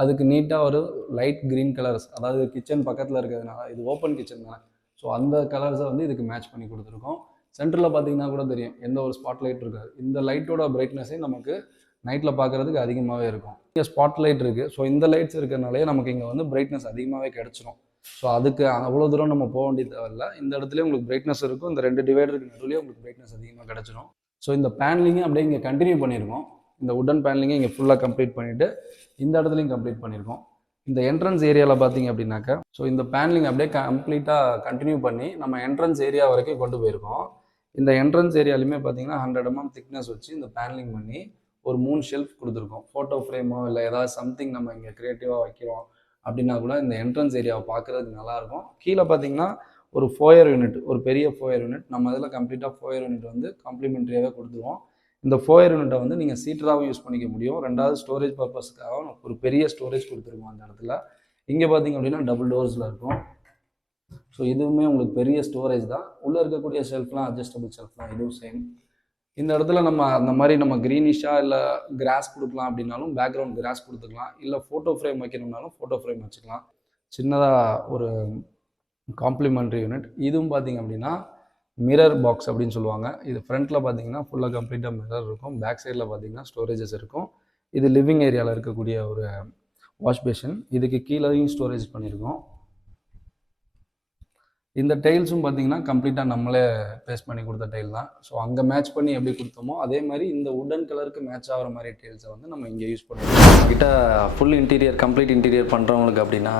அதுக்கு நீட்டாக ஒரு லைட் க்ரீன் கலர்ஸ், அதாவது கிச்சன் பக்கத்தில் இருக்கிறதுனால இது ஓப்பன் கிச்சன் தானே, ஸோ அந்த கலர்ஸை வந்து இதுக்கு மேட்ச் பண்ணி கொடுத்துருக்கோம். சென்டரில் பார்த்தீங்கன்னா கூட தெரியும் எந்த ஒரு ஸ்பாட் லைட் இருக்காது. இந்த லைட்டோட பிரைட்னஸே நமக்கு நைட்டில் பார்க்குறதுக்கு அதிகமாகவே இருக்கும். இங்கே ஸ்பாட் லைட் இருக்குது, ஸோ இந்த லைட்ஸ் இருக்கிறனாலே நமக்கு இங்கே வந்து பிரைட்னஸ் அதிகமாகவே கிடச்சிரும். ஸோ அதுக்கு அவ்வளோ தூரம் நம்ம போக வேண்டியது தேவையில்லை. இந்த இடத்துலேயே உங்களுக்கு பிரைட்னஸ் இருக்கும், இந்த 2 டிவைடருக்கு நடுவுலேயே உங்களுக்கு பிரைட்னஸ் அதிகமாக கிடச்சிரும். ஸோ இந்த பேனலிங்கை அப்படியே இங்கே கண்டினியூ பண்ணியிருக்கோம். இந்த உடன் பேனலிங்கை இங்கே ஃபுல்லாக கம்ப்ளீட் பண்ணிவிட்டு இந்த இடத்துலையும் கம்ப்ளீட் பண்ணியிருக்கோம். இந்த என்ட்ரன்ஸ் ஏரியாவில் பார்த்தீங்க அப்படின்னாக்கா, ஸோ இந்த பேனலிங் அப்படியே கம்ப்ளீட்டாக கண்டினியூ பண்ணி நம்ம என்ட்ரன்ஸ் ஏரியா வரைக்கும் கொண்டு போயிருக்கோம். இந்த என்ட்ரன்ஸ் ஏரியாலுமே பார்த்தீங்கன்னா 100 mm திக்னஸ் வச்சு இந்த பேனலிங் பண்ணி ஒரு 3 ஷெல்ஃப் கொடுத்துருக்கோம். ஃபோட்டோ ஃப்ரேமோ இல்லை ஏதாவது சம்திங் நம்ம இங்கே க்ரியேட்டிவாக வைக்கிறோம் அப்படின்னா கூட இந்த என்ட்ரன்ஸ் ஏரியாவை பார்க்குறதுக்கு நல்லாயிருக்கும். கீழே பார்த்தீங்கன்னா ஒரு ஃபோயர் யூனிட், ஒரு பெரிய ஃபோயர் யூனிட், நம்ம இதில் கம்ப்ளீட்டாக ஃபோயர் யூனிட் வந்து காம்ப்ளிமெண்ட்ரியாகவே கொடுத்துருவோம். இந்த ஃபோயர் யூனிட்டை வந்து நீங்கள் சீட்டராகவும் யூஸ் பண்ணிக்க முடியும். 2வது ஸ்டோரேஜ் பர்பஸ்க்காக ஒரு பெரிய ஸ்டோரேஜ் கொடுத்துருக்கோம் அந்த இடத்துல. இங்கே பார்த்தீங்க அப்படின்னா டபுள் டோர்ஸில் இருக்கும். ஸோ இதுவுமே உங்களுக்கு பெரிய ஸ்டோரேஜ் தான். உள்ளே இருக்கக்கூடிய ஷெல்ஃப்லாம் அட்ஜஸ்டபிள் ஷெல்ஃப் தான், இதுவும் சேம். இந்த இடத்துல நம்ம அந்த மாதிரி நம்ம க்ரீனிஷாக இல்லை கிராஸ் கொடுக்கலாம் அப்படின்னாலும் பேக்ரவுண்ட் கிராஸ் கொடுத்துக்கலாம். இல்லை ஃபோட்டோ ஃப்ரேம் வைக்கணும்னாலும் ஃபோட்டோ ஃப்ரேம் வச்சுக்கலாம். சின்னதாக ஒரு காம்ப்ளிமெண்ட்ரி யூனிட். இதுவும் பார்த்தீங்க அப்படின்னா மிரர் பாக்ஸ் அப்படின்னு சொல்லுவாங்க. இது ஃப்ரண்ட்டில் பார்த்தீங்கன்னா ஃபுல்லாக கம்ப்ளீட்டாக மிரர் இருக்கும். பேக் சைடில் பார்த்தீங்கன்னா ஸ்டோரேஜஸ் இருக்கும். இது லிவிங் ஏரியாவில் இருக்கக்கூடிய ஒரு வாஷ் பேஷன். இதுக்கு கீழேயும் ஸ்டோரேஜ் பண்ணியிருக்கோம். இந்த டைல்ஸும் பார்த்தீங்கன்னா கம்ப்ளீட்டாக நம்மளே பேஸ்ட் பண்ணி கொடுத்த டைல் தான். ஸோ அங்கே மேட்ச் பண்ணி எப்படி கொடுத்தோமோ அதே மாதிரி இந்த உடன் கலருக்கு மேட்ச் ஆகிற மாதிரி டைல்ஸை வந்து நம்ம இங்கே யூஸ் பண்ணுவோம். கிட்ட ஃபுல் இன்டீரியர் கம்ப்ளீட் இன்டீரியர் பண்ணுறவங்களுக்கு அப்படின்னா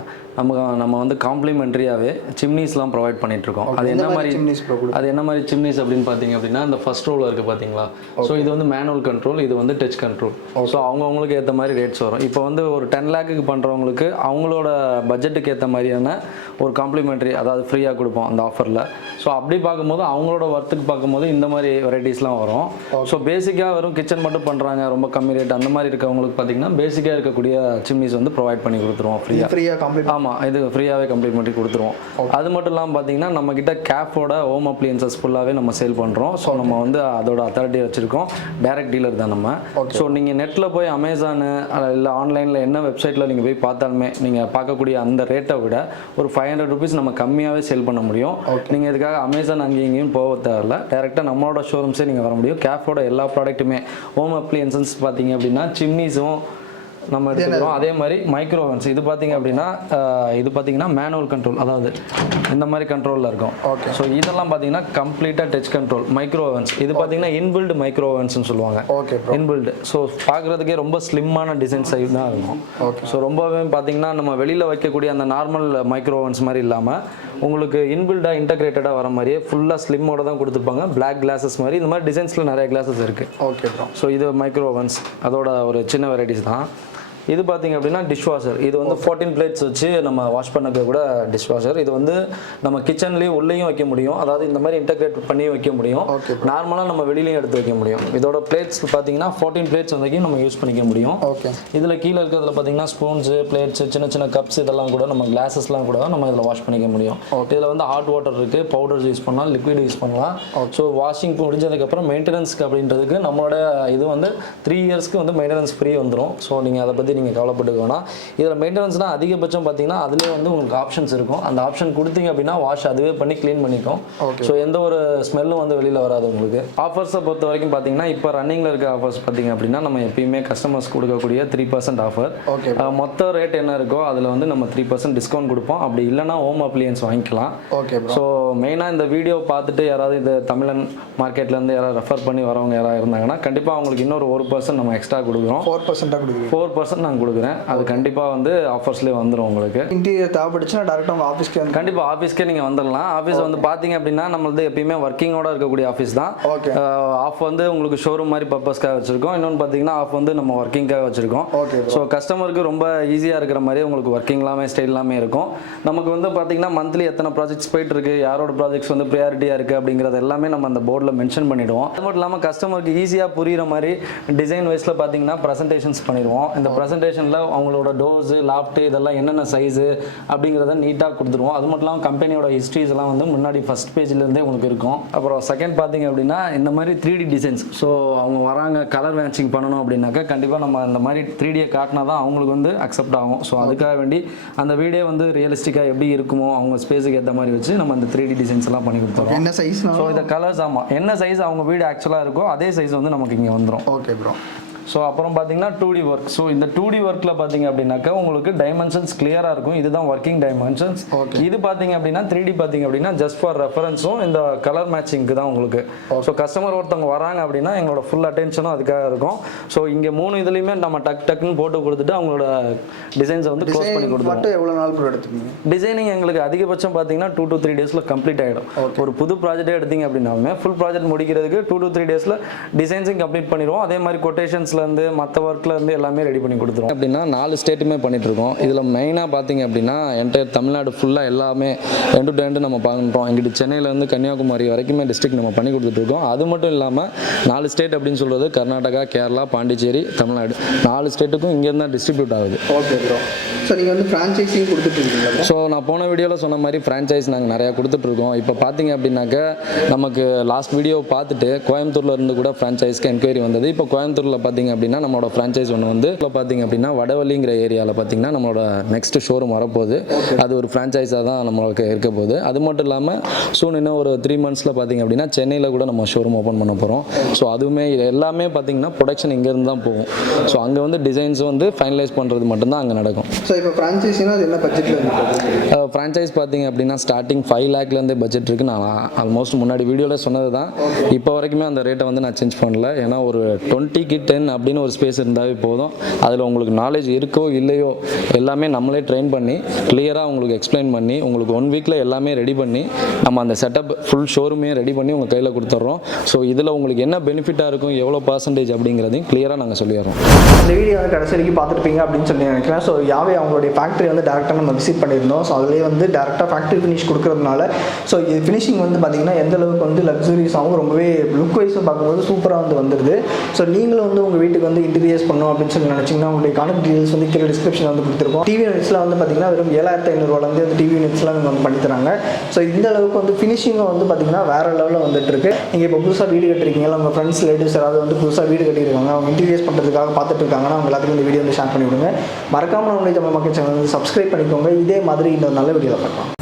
நம்ம வந்து காம்ப்ளிமெண்ட்ரியாகவே சிம்னிஸ்லாம் ப்ரொவைட் பண்ணிகிட்ருக்கோம். அது என்ன மாதிரி சிம்னிஸ் அப்படின்னு பார்த்தீங்க அப்படின்னா இந்த ஃபர்ஸ்ட் ரோவில் இருக்குது பார்த்தீங்களா. ஸோ இது வந்து மேனுவல் கண்ட்ரோல், இது வந்து டச் கண்ட்ரோல். ஸோ அவங்கவுங்களுக்கு ஏற்ற மாதிரி ரேட்ஸ் வரும். இப்போ வந்து ஒரு 10 lakhக்கு பண்ணுறவங்களுக்கு அவங்களோட பட்ஜெட்டுக்கு ஏற்ற மாதிரியான ஒரு காம்ப்ளிமெண்ட்ரி, அதாவது ஃப்ரீயாக கொடுப்போம் அந்த ஆஃபரில். ஸோ அப்படி பார்க்கும்போது அவங்களோட ஒர்த்துக்கு பார்க்கும்போது இந்த மாதிரி வெரைட்டிஸ்லாம் வரும். ஸோ பேசிக்காக வெறும் கிச்சன் மட்டும் பண்ணுறாங்க, ரொம்ப கம்மி ரேட் அந்த மாதிரி இருக்கவங்களுக்கு பார்த்தீங்கன்னா பேசிக்காக இருக்கக்கூடிய சிம்னிஸ் வந்து ப்ரொவைட் பண்ணி கொடுத்துருவோம் ஃப்ரீயாக. ஆமாம், இது ஃப்ரீயாகவே கம்ப்ளீட் கொடுத்துருவோம். அது மட்டும் இல்லாமல் பார்த்தீங்கன்னா நம்மக்கிட்ட கேஃபோட ஹோம் அப்ளையன்சஸ் ஃபுல்லாகவே நம்ம சேல் பண்ணுறோம். ஸோ நம்ம வந்து அதோட அத்தாரிட்டி வச்சுருக்கோம். டைரக்ட் டீலர் தான் நம்ம. ஸோ நீங்கள் நெட்டில் போய் அமேசானு இல்லை ஆன்லைனில் என்ன வெப்சைட்டில் நீங்கள் போய் பார்த்தாலுமே நீங்கள் பார்க்கக்கூடிய அந்த ரேட்டை விட ஒரு 500 rupees நம்ம கம்மியாகவே சேல் பண்ண முடியும். நீங்கள் இதுக்காக அமேசான் அங்கேயும் இங்கேயும் போக தேவையில்ல, டேரெக்டாக நம்மளோட ஷோரூம்ஸே நீங்கள் வர முடியும். கேஃபோட எல்லா ப்ராடக்ட்டுமே ஹோம் அப்ளையன்சஸ் பார்த்தீங்க அப்படின்னா சிம்னிஸும் நம்ம எடுத்துக்கிறோம். அதே மாதிரி மைக்ரோ ஓவன்ஸ் இது பார்த்தீங்க அப்படின்னா இது பார்த்தீங்கன்னா மேனுவல் கண்ட்ரோல், அதாவது இந்த மாதிரி கண்ட்ரோலில் இருக்கும். ஸோ இதெல்லாம் பார்த்தீங்கன்னா கம்ப்ளீட்டாக டச் கண்ட்ரோல். மைக்ரோ ஓவன்ஸ் இது பார்த்தீங்கன்னா இன்பில்டு மைக்ரோ ஓவன்ஸ்னு சொல்லுவாங்க. இன்பில்டு. ஸோ பார்க்குறதுக்கே ரொம்ப ஸ்லிம்மான டிசைன் சைஸ் தான் இருக்கும். ஸோ ரொம்பவே பார்த்தீங்கன்னா நம்ம வெளியில் வைக்கக்கூடிய அந்த நார்மல் மைக்ரோ ஓவன்ஸ் மாதிரி இல்லாமல் உங்களுக்கு இன்பில்டாக இன்டகிரேட்டடாக வர மாதிரியே ஃபுல்லாக ஸ்லிம்மோட தான் கொடுத்துருப்பாங்க. பிளாக் கிளாஸஸ் மாதிரி இந்த மாதிரி டிசைன்ஸில் நிறைய கிளாஸஸ் இருக்குது. ஸோ இது மைக்ரோ ஓவன்ஸ் அதோட ஒரு சின்ன வெரைட்டிஸ் தான். இது பார்த்தீங்க அப்படின்னா டிஷ் வாஷர். இது வந்து 14 plates வச்சு நம்ம வாஷ் பண்ணக்க கூட டிஷ் வாஷர். இது வந்து நம்ம கிச்சன்லேயும் உள்ளேயும் வைக்க முடியும், அதாவது இந்த மாதிரி இன்டகிரேட் பண்ணி வைக்க முடியும். நார்மலாக நம்ம வெளியிலையும் எடுத்து வைக்க முடியும். இதோட பிளேட்ஸ் பார்த்தீங்கன்னா 14 plates வரைக்கும் நம்ம யூஸ் பண்ணிக்க முடியும். இதில் கீழே இருக்கிறதுல பார்த்தீங்கன்னா ஸ்பூன்ஸு, பிளேட்ஸு, சின்ன சின்ன கப்ஸ் இதெல்லாம் கூட நம்ம கிளாஸஸ்லாம் கூட நம்ம இதில் வாஷ் பண்ணிக்க முடியும். இதில் வந்து ஹாட் வாட்டர் இருக்குது, பவுடர்ஸ் யூஸ் பண்ணலாம், லிக்விட் யூஸ் பண்ணலாம். ஸோ வாஷிங் முடிஞ்சதுக்கப்புறம் மெயின்டெனன்ஸ்க்கு அப்படின்றதுக்கு நம்மளோட இது வந்து 3 yearsக்கு வந்து மெயின்டெனன்ஸ் ஃப்ரீ வந்துடும். ஸோ நீங்கள் அதை பற்றி நீங்கள் கவலைப்பட்டுக்க வேணாம். இதில் மெயின்டெனன்ஸ்னால் அதிகபட்சம் பார்த்தீங்கன்னா அதுலேயே வந்து உங்களுக்கு ஆப்ஷன்ஸ் இருக்கும். அந்த ஆப்ஷன் கொடுத்தீங்க அப்படின்னா வாஷ் அதுவே பண்ணி க்ளீன் பண்ணிக்கும். ஸோ எந்த ஒரு ஸ்மெல்லும் வந்து வெளியில் வராது உங்களுக்கு. ஆஃபர்ஸை பொறுத்த வரைக்கும் பார்த்தீங்கன்னா இப்போ ரன்னிங்கில் இருக்க ஆஃபர்ஸ் பார்த்தீங்க அப்படின்னா நம்ம எப்பயுமே கஸ்டமர்ஸ் கொடுக்கக்கூடிய 3% ஆஃபர். மொத்த ரேட் என்ன இருக்கோ அதில் வந்து நம்ம 3% டிஸ்கவுண்ட் கொடுப்போம். அப்படி இல்லைனா ஹோம் அப்ளையன்ஸ் வாங்கிக்கலாம். ஸோ மெயினாக இந்த வீடியோ பார்த்துட்டு யாராவது இந்த தமிழன் மார்க்கெட்லேருந்து யாராவது ரெஃபர் பண்ணி வரவங்க யாராவது இருந்தாங்கன்னா கண்டிப்பாக அவங்களுக்கு இன்னொரு 1% நம்ம எக்ஸ்ட்ரா கொடுக்குறோம். 4% ஆஃபர்ஸும் நான் கொடுக்குறேன். அது கண்டிப்பாக வந்து ஆஃபர்ஸ்லேயே வந்துடும் உங்களுக்கு. இன்டீரியர் தேவைப்படுச்சுன்னா டேரெக்டாக உங்கள் ஆஃபீஸ்க்கு வந்து கண்டிப்பாக ஆஃபீஸ்க்கே நீங்கள் வந்துடலாம். ஆஃபீஸ் வந்து பார்த்தீங்க அப்படின்னா நம்மளது எப்பயுமே ஒர்க்கிங்கோட இருக்கக்கூடிய ஆஃபீஸ் தான். ஓகே. ஆஃப் வந்து உங்களுக்கு ஷோரூம் மாதிரி பர்பஸ்க்காக வச்சுருக்கோம். இன்னொன்று பார்த்தீங்கன்னா ஆஃப் வந்து நம்ம ஒர்க்கிங்காக வச்சுருக்கோம். ஓகே. ஸோ கஸ்டமருக்கு ரொம்ப ஈஸியாக இருக்கிற மாதிரி உங்களுக்கு ஒர்க்கிங் எல்லாமே ஸ்டைல் எல்லாமே இருக்கும். நமக்கு வந்து பார்த்தீங்கன்னா மந்த்லி எத்தனை ப்ராஜெக்ட்ஸ் போயிட்டு இருக்கு, யாரோட ப்ராஜெக்ட்ஸ் வந்து ப்ரியாரிட்டியாக இருக்குது அப்படிங்கிறது எல்லாமே நம்ம அந்த போர்டில் மென்ஷன் பண்ணிவிடுவோம். அது மட்டும் இல்லாமல் கஸ்டமருக்கு ஈஸியாக புரிகிற மாதிரி டிசைன் வைஸில் பார்த்தீங்கன்னா ப்ரெசன்டேஷன்ஸ் பண்ணிடுவோம். இந்த ப்ரெசன்டேஷனில் அவங்களோட டோர்ஸு லாஃப்ட்டு இதெல்லாம் என்னென்ன சைஸு அப்படிங்கிறத நீட்டாக கொடுத்துருவோம். அது மட்டும் இல்லாமல் கம்பெனியோட ஹிஸ்ட்ரிஸ் எல்லாம் வந்து முன்னாடி ஃபஸ்ட் பேஜ்லேருந்தே உங்களுக்கு இருக்கும். அப்புறம் செகண்ட் பார்த்தீங்க அப்படின்னா இந்த மாதிரி 3D டிசைன்ஸ். ஸோ அவங்க வராங்க கலர் மேட்சிங் பண்ணணும் அப்படின்னாக்கா கண்டிப்பாக நம்ம இந்த மாதிரி 3Dயை காட்டினா தான் அவங்களுக்கு வந்து அக்செப்ட் ஆகும். ஸோ அதுக்காக வேண்டி அந்த வீடியோ வந்து ரியலிஸ்டிக்காக எப்படி இருக்குமோ அவங்க ஸ்பேஸுக்கு ஏற்ற மாதிரி வச்சு நம்ம அந்த 3D டிசைன்ஸ் எல்லாம் பண்ணி கொடுத்துருவோம். என்ன சைஸ்? ஸோ இந்த கலர்ஸ் ஆமாம் என்ன சைஸ் அவங்க வீடு ஆக்சுவலாக இருக்கோ அதே சைஸ் வந்து நமக்கு இங்கே வந்துடும். Okay bro. ஸோ அப்புறம் பார்த்தீங்கன்னா 2D ஒர்க். ஸோ இந்த 2D ஒர்க்கில் பார்த்தீங்க அப்படின்னாக்கா உங்களுக்கு டைமென்ஷன்ஸ் கிளியராக இருக்கும். இதுதான் ஒர்க்கிங் டைமென்ஷன்ஸ். இது பார்த்தீங்க அப்படின்னா 3D பார்த்தீங்க அப்படின்னா ஜஸ்ட் ஃபார் ரெஃபரன்ஸும் இந்த கலர் மேட்சிங்க்கு தான் உங்களுக்கு. ஸோ கஸ்டமர் ஒருத்தவங்க வராங்க அப்படின்னா எங்களோட ஃபுல் அட்டென்ஷனும் அதுக்காக இருக்கும். ஸோ இங்கே 3 இதுலையுமே நம்ம டக்குன்னு போட்டு கொடுத்துட்டு அவங்களோட டிசைன்ஸை வந்து க்ளோஸ் பண்ணி கொடுத்துருவோம். எவ்வளோ நாள் ப்ரோ எடுத்துக்கீங்க? டிசைனிங் எங்களுக்கு அதிகபட்சம் பார்த்தீங்கன்னா 2 to 3 டேஸில் கம்ப்ளீட் ஆகிடும். ஒரு புது ப்ராஜெக்டே எடுத்தீங்க அப்படின்னாலுமே ஃபுல் ப்ராஜெக்ட் முடிக்கிறதுக்கு 2 to 3 டேஸில் டிசைன்ஸையும் கம்ப்ளீட் பண்ணிடுவோம். அதே மாதிரி கொட்டேஷன்ஸ்லேருந்து மற்ற ஒர்க்லேருந்து எல்லாமே ரெடி பண்ணி கொடுத்துருவோம். அப்படின்னா 4 ஸ்டேட்டுமே பண்ணிட்டு இருக்கோம். இதில் மெயினாக பார்த்தீங்க அப்படின்னா என்டையர் தமிழ்நாடு ஃபுல்லாக எல்லாமே எண்டு டு எண்டு நம்ம பண்ணுறோம். எங்கிட்ட சென்னையிலேருந்து கன்னியாகுமரி வரைக்குமே டிஸ்ட்ரிக்ட் நம்ம பண்ணி கொடுத்துட்ருக்கோம். அது மட்டும் இல்லாமல் 4 ஸ்டேட் அப்படின்னு சொல்கிறது கர்நாடகா, கேரளா, பாண்டிச்சேரி, தமிழ்நாடு 4 ஸ்டேட்டுக்கும் இங்கேருந்து தான் டிஸ்ட்ரிபியூட் ஆகுது. Okay bro. ஸோ நீங்கள் வந்து ஃப்ரான்ச்சைஸிங் கொடுத்துட்ருக்கீங்களா? ஸோ நான் போன வீடியோவில் சொன்ன மாதிரி ஃப்ரான்ச்சைஸ் நாங்கள் நிறையா கொடுத்துட்ருக்கோம். இப்போ பார்த்தீங்க அப்படின்னாக்க நமக்கு லாஸ்ட் வீடியோ பார்த்துட்டு கோயம்புத்தூரில் இருந்து கூட ஃப்ரான்ச்சைஸ்க்கு என்கொயரி வந்தது. இப்போ கோயம்புத்தூரில் பார்த்தீங்க அப்படின்னா நம்மளோட ஃப்ரான்ச்சைஸ் ஒன்று வந்து இப்போ பார்த்தீங்க அப்படின்னா வடவள்ளிங்கிற ஏரியாவில் பார்த்தீங்கன்னா நம்மளோட நெக்ஸ்ட் ஷோரூம் வரப்போகுது. அது ஒரு ஃப்ரான்ச்சைஸாக தான் நம்மளுக்கு இருக்க போகுது. அது மட்டும் இல்லாமல் சூன் இன்னும் ஒரு 3 monthஸில் பார்த்தீங்க அப்படின்னா சென்னையில் கூட நம்ம ஷோரூம் ஓப்பன் பண்ண போகிறோம். ஸோ அதுவுமே இது எல்லாமே பார்த்தீங்கன்னா ப்ரொடக்ஷன் இங்கேருந்து தான் போகும். ஸோ அங்கே வந்து டிசைன்ஸ் வந்து ஃபைனலைஸ் பண்ணுறது மட்டும்தான் அங்கே நடக்கும். ஸோ இப்போ ஃப்ரான்ச்சைஸினா அது என்ன பட்ஜெட்டில் இருக்குது? ஃப்ரான்ச்சைஸ் பார்த்தீங்க அப்படின்னா ஸ்டார்டிங் 5 lakhலேருந்தே பட்ஜெட் இருக்குது. நான் ஆல்மோஸ்ட் முன்னாடி வீடியோவில் சொன்னது தான். இப்போ வரைக்குமே அந்த ரேட்டை வந்து நான் சேஞ்ச் பண்ணல. ஏன்னா ஒரு 20க்கு 10 அப்படின்னு ஒரு ஸ்பேஸ் இருந்தாவே போதும். அதில் உங்களுக்கு நாலேஜ் இருக்கோ இல்லையோ எல்லாமே நம்மளே ட்ரெயின் பண்ணி கிளியராக உங்களுக்கு எக்ஸ்பிளைன் பண்ணி உங்களுக்கு 1 வீக்கில் எல்லாமே ரெடி பண்ணி நம்ம அந்த செட்டப் ஃபுல் ஷோரூமே ரெடி பண்ணி உங்கள் கையில் கொடுத்துட்றோம். ஸோ இதில் உங்களுக்கு என்ன பெனிஃபிட்டாக இருக்கும், எவ்வளோ பர்சன்டேஜ் அப்படிங்கிறதையும் கிளியராக நாங்கள் சொல்லிடுறோம். இந்த வீடியோ வந்து கடைசி வரைக்கும் பார்த்துருப்பீங்க அப்படின்னு சொல்லி நினைக்கிறேன். ஸோ யாவே அவங்களுடைய ஃபேக்ட்ரி வந்து டேரெக்டாக நம்ம விசிட் பண்ணியிருந்தோம். ஸோ அதிலே வந்து டேரெக்டாக ஃபேக்ட்ரி ஃபினிஷ் கொடுக்குறதுனால ஸோ இது ஃபினிஷிங் வந்து பார்த்திங்கன்னா எந்த அளவுக்கு வந்து லக்ஸுரியஸாகவும் ரொம்பவே லுக் வைஸும் பார்க்கும்போது சூப்பராக வந்து வந்துடுது. ஸோ நீங்களும் வந்து உங்கள் வீட்டுக்கு வந்து இன்டீரியர்ஸ் பண்ணணும் அப்படின்னு சொல்லி நினச்சிங்கன்னா உங்களுடைய கான்டாக்ட் டீடைல்ஸ் வந்து கீழே டிஸ்கிரிப்ஷனில் வந்து கொடுத்துருக்கோம். டிவி யூனிட்ஸ்லாம் வந்து பார்த்திங்கன்னா வெறும் 7500 வந்து டிவி யூனிட்ஸ்லாம் நீங்கள் வந்து பண்ணி தராங்க. ஸோ இந்த அளவுக்கு வந்து ஃபினிஷிங்கும் வந்து பார்த்திங்கன்னா வேறு லெவலில் வந்துட்டு இருக்கு. நீங்கள் இப்போ புதுசாக வீடு கட்டிருக்கீங்களா, உங்கள் ஃப்ரெண்ட்ஸ் ரிலேட்டிவ்ஸ் யாராவது வந்து புதுசாக வீடு கட்டியிருக்காங்க, அவங்க இன்டீரியர்ஸ் பண்ணுறதுக்காக பார்த்துட்டு இருக்காங்கன்னா அவங்க எல்லாத்துக்கும் இந்த வீடியோ வந்து ஷேர் பண்ணி விடுங்க. மறக்காமல் நம்மளுடைய தமிழ் மக்கள் சேனல் வந்து சப்ஸ்கிரைப் பண்ணிக்கோங்க. இதே மாதிரி இன்னொரு நல்ல வீடியோவில் பார்க்கலாம்.